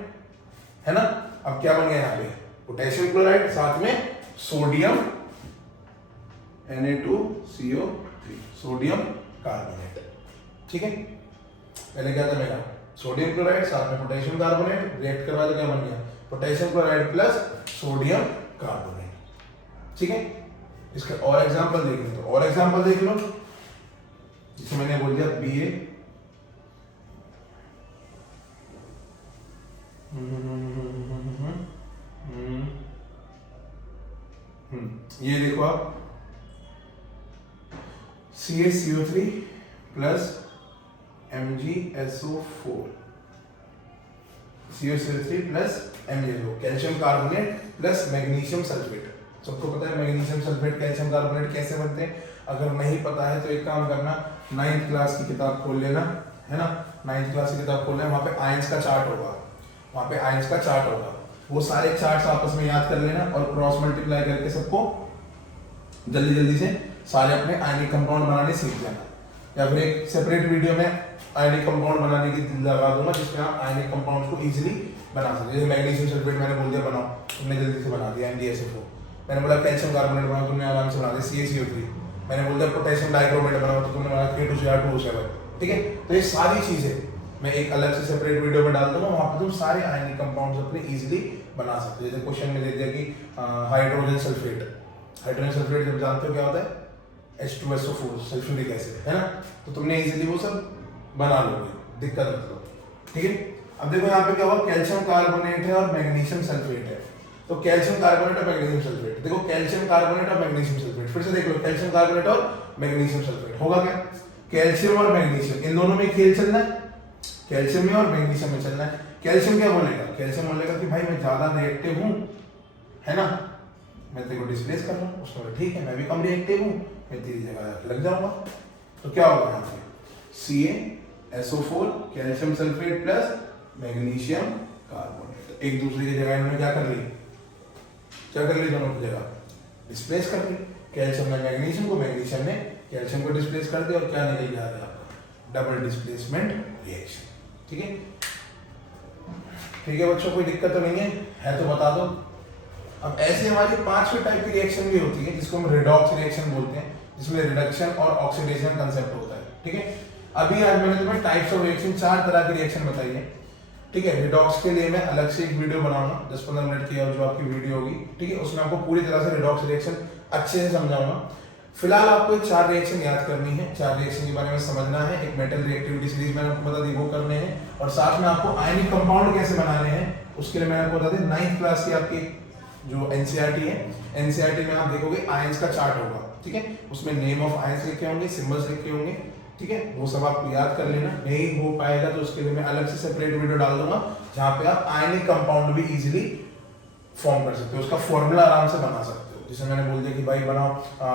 है ना। अब क्या बन गया यहाँ पे पोटेशियम क्लोराइड साथ में सोडियम Na2CO3, सोडियम कार्बोनेट, ठीक है। पहले क्या था मेरा सोडियम क्लोराइड साथ में पोटेशियम कार्बोनेट, रिएक्ट करवा तो क्या बन गया potassium chloride plus sodium carbonate, ठीक है। इसका और एग्जांपल देख लो, तो और एग्जांपल देख लो, जिसे मैंने बोल दिया BA, ये देखो आप CaCO3 plus MgSO4, CaCO3 plus MgSO, calcium carbonate plus magnesium sulphate. सबको पता है मैग्नीशियम सल्फेट कैल्शियम कार्बोनेट कैसे बनते हैं, अगर नहीं पता है तो एक काम करना 9th क्लास की किताब खोल लेना, है ना। 9th क्लास की किताब खोल लेना, वहाँ पे आयंस का चार्ट होगा, वहाँ पे आयंस का चार्ट होगा, वो सारे चार्ट्स आपस में याद कर लेना और क्रॉस मल्टीप्लाई करके सबको जल्दी जल्दी से सारे अपने आयनिक कंपाउंड बनाने सीख जाना। या फिर एक सेपरेट वीडियो में आयनिक कंपाउंड बनाने की लगा दूंगा, जिसमें आप आयनिक कंपाउंड को इजीली बना सकते। जैसे मैग्नीशियम सल्फेट मैंने बोल दिया बनाओ, तुमने जल्दी से बना दिया MgSO4। मैंने बोला कैल्शियम कार्बोनेट बनाओ, तुमने आराम से बना दिया CaCO3। मैंने बोल दिया पोटेशियम डाइक्रोमेट बनाओ, तो तुमने बनाया K2Cr2O7, ठीक है। तो ये सारी चीजें मैं एक अलग से सेपरेट वीडियो में डाल दूंगा, वहां पर तुम सारे आयनिक कंपाउंड्स अपने इजीली बना सकते हो। जैसे क्वेश्चन में दे दिया कि हाइड्रोजन सल्फेट, हाइड्रोजन सल्फेट जब जानते हो क्या होता है H2SO4 सल्फ्यूरिक एसिड, है ना। तो तुमने इजीली वो सब बना लोगे, दिक्कत मत लो, ठीक है। अब देखो यहाँ पे क्या हुआ, कैल्शियम कार्बोनेट है और मैग्नीशियम सल्फेट है, तो कैल्शियम कार्बोनेट और मैग्नीशियम सल्फेट, देखो कैल्शियम कार्बोनेट और मैग्नीशियम सल्फेट, फिर से देख लो कैल्शियम कार्बोनेट और मैग्नीशियम सल्फेट, होगा क्या कैल्शियम और मैग्नीशियम, इन दोनों में खेल चलना है, कैल्शियम में और मैग्नीशियम में चलना है। कैल्शियम क्या बोलेगा, कैल्शियम बोलेगा कि भाई मैं ज्यादा रिएक्टिव हूँ, है ना, मैं तेरे को डिस्प्लेस कर रहा हूँ। उसने बोला ठीक है मैं भी कम रिएक्टिव हूँ, मैं तेरी जगह लग जाऊंगा। तो क्या होगा यहाँ पे CaSO4 calcium sulphate plus magnesium carbonate, एक दूसरे की जगह इन्होंने क्या कर ली, क्या कर ली, दोनों की जगह डिस्प्लेस कर ली। कैल्शियम ने मैग्नीशियम को, मैग्नीशियम ने कैल्शियम को डिस्प्लेस कर दिया, और क्या निकल गया आपका डबल डिस्प्लेसमेंट रिएक्शन, ठीक है। ठीक है बच्चों, कोई दिक्कत तो नहीं है तो बता दो। अब ऐसे हमारी 5वें टाइप की रिएक्शन भी होती है जिसको हम रिडॉक्स रिएक्शन बोलते हैं, जिसमें रिडक्शन और ऑक्सीडेशन कंसेप्ट होता है, ठीक है। अभी आज मैंने तुम्हें टाइप्स ऑफ रिएक्शन 4 तरह की रिएक्शन बताई है, ठीक है। रिडॉक्स के लिए मैं अलग से एक वीडियो बनाऊंगा 10-15 मिनट की, और जो आपकी वीडियो होगी, ठीक है, उसमें आपको पूरी तरह से रिडॉक्स रिएक्शन अच्छे से समझाऊंगा। फिलहाल आपको 4 रिएक्शन याद करनी है, 4 रिएक्शन के बारे में समझना है। एक मेटल रिएक्टिविटी सीरीज मैंने आपको बता दी वो करने हैं, और साथ में आपको आयनिक कंपाउंड कैसे बनाने हैं उसके लिए मैंने आपको बता दी 9th क्लास की आपकी जो NCERT है, NCERT में आप देखोगे आयंस का चार्ट होगा, ठीक है। उसमें नेम ऑफ आयंस लिखे होंगे, सिंबल्स लिखे होंगे, ठीक है। वो सब आप याद कर लेना। नहीं हो पाएगा तो उसके लिए मैं अलग से सेपरेट वीडियो डाल दूंगा, जहां पे आप आयनिक कंपाउंड भी इजीली फॉर्म कर सकते हो, उसका फॉर्मूला आराम से बना सकते हो। जैसे मैंने बोल दिया कि भाई बनाओ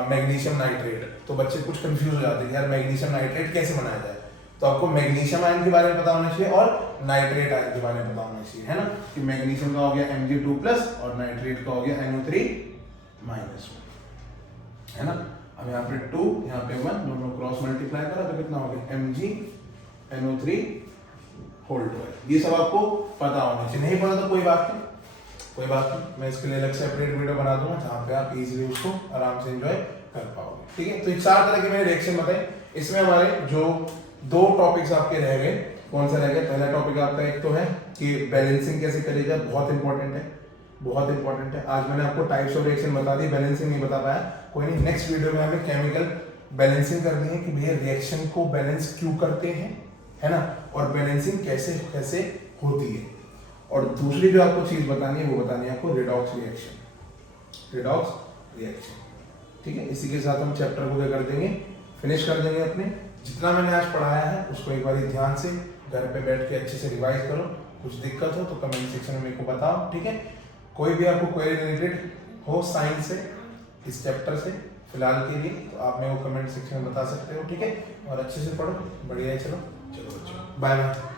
मैग्नीशियम नाइट्रेट, तो बच्चे कुछ कंफ्यूज हो जाते हैं यार मैग्नीशियम नाइट्रेट कैसे बनाया जाए। तो आपको मैग्नीशियम आयन के बारे में पता होना चाहिए और नाइट्रेट आयन के बारे में पता होना चाहिए, है ना, कि मैग्नीशियम का हो गया Mg2+ और नाइट्रेट का हो गया NO3-, है ना। अब यहाँ पे 2, यहाँ पे 1, दोनों क्रॉस मल्टीप्लाई करा तो कितना हो गया Mg(NO3)²। ये सब आपको पता होना चाहिए। नहीं पता तो कोई बात नहीं, कोई बात नहीं, मैं इसके लिए अलग सेपरेट वीडियो बना दूंगा जहाँ पे आप इजीली उसको आराम से एंजॉय कर पाओगे, ठीक है। तो 4 तरह के मैंने रिएक्शन बताए। इसमें हमारे जो दो टॉपिक्स आपके रह गए। कौन सा रह गया? पहला टॉपिक आपका एक तो है कि बैलेंसिंग कैसे करेगा, बहुत इंपॉर्टेंट है, बहुत इंपॉर्टेंट है। आज मैंने आपको टाइप्स ऑफ रिएक्शन बता दी, बैलेंसिंग नहीं बता पाया, कोई नहीं, नेक्स्ट वीडियो में हमें केमिकल बैलेंसिंग करनी है कि भैया रिएक्शन को बैलेंस क्यों करते हैं, है ना, और बैलेंसिंग कैसे कैसे होती है। और दूसरी जो आपको चीज बतानी है वो बतानी है आपको रिडॉक्स रिएक्शन, रिडॉक्स रिएक्शन, ठीक है। इसी के साथ हम चैप्टर को क्या कर देंगे, फिनिश कर देंगे अपने। जितना मैंने आज पढ़ाया है उसको एक बार ध्यान से घर पे बैठ के अच्छे से रिवाइज करो। कुछ दिक्कत हो तो कमेंट सेक्शन में मेरे को बताओ, ठीक है। कोई भी आपको क्वेरी रिलेटेड हो साइंस से, इस चैप्टर से फिलहाल के लिए, तो आप मेरे को कमेंट सेक्शन में बता सकते हो, ठीक है। और अच्छे से पढ़ो, बढ़िया है। चलो चलो बच्चों, बाय बाय।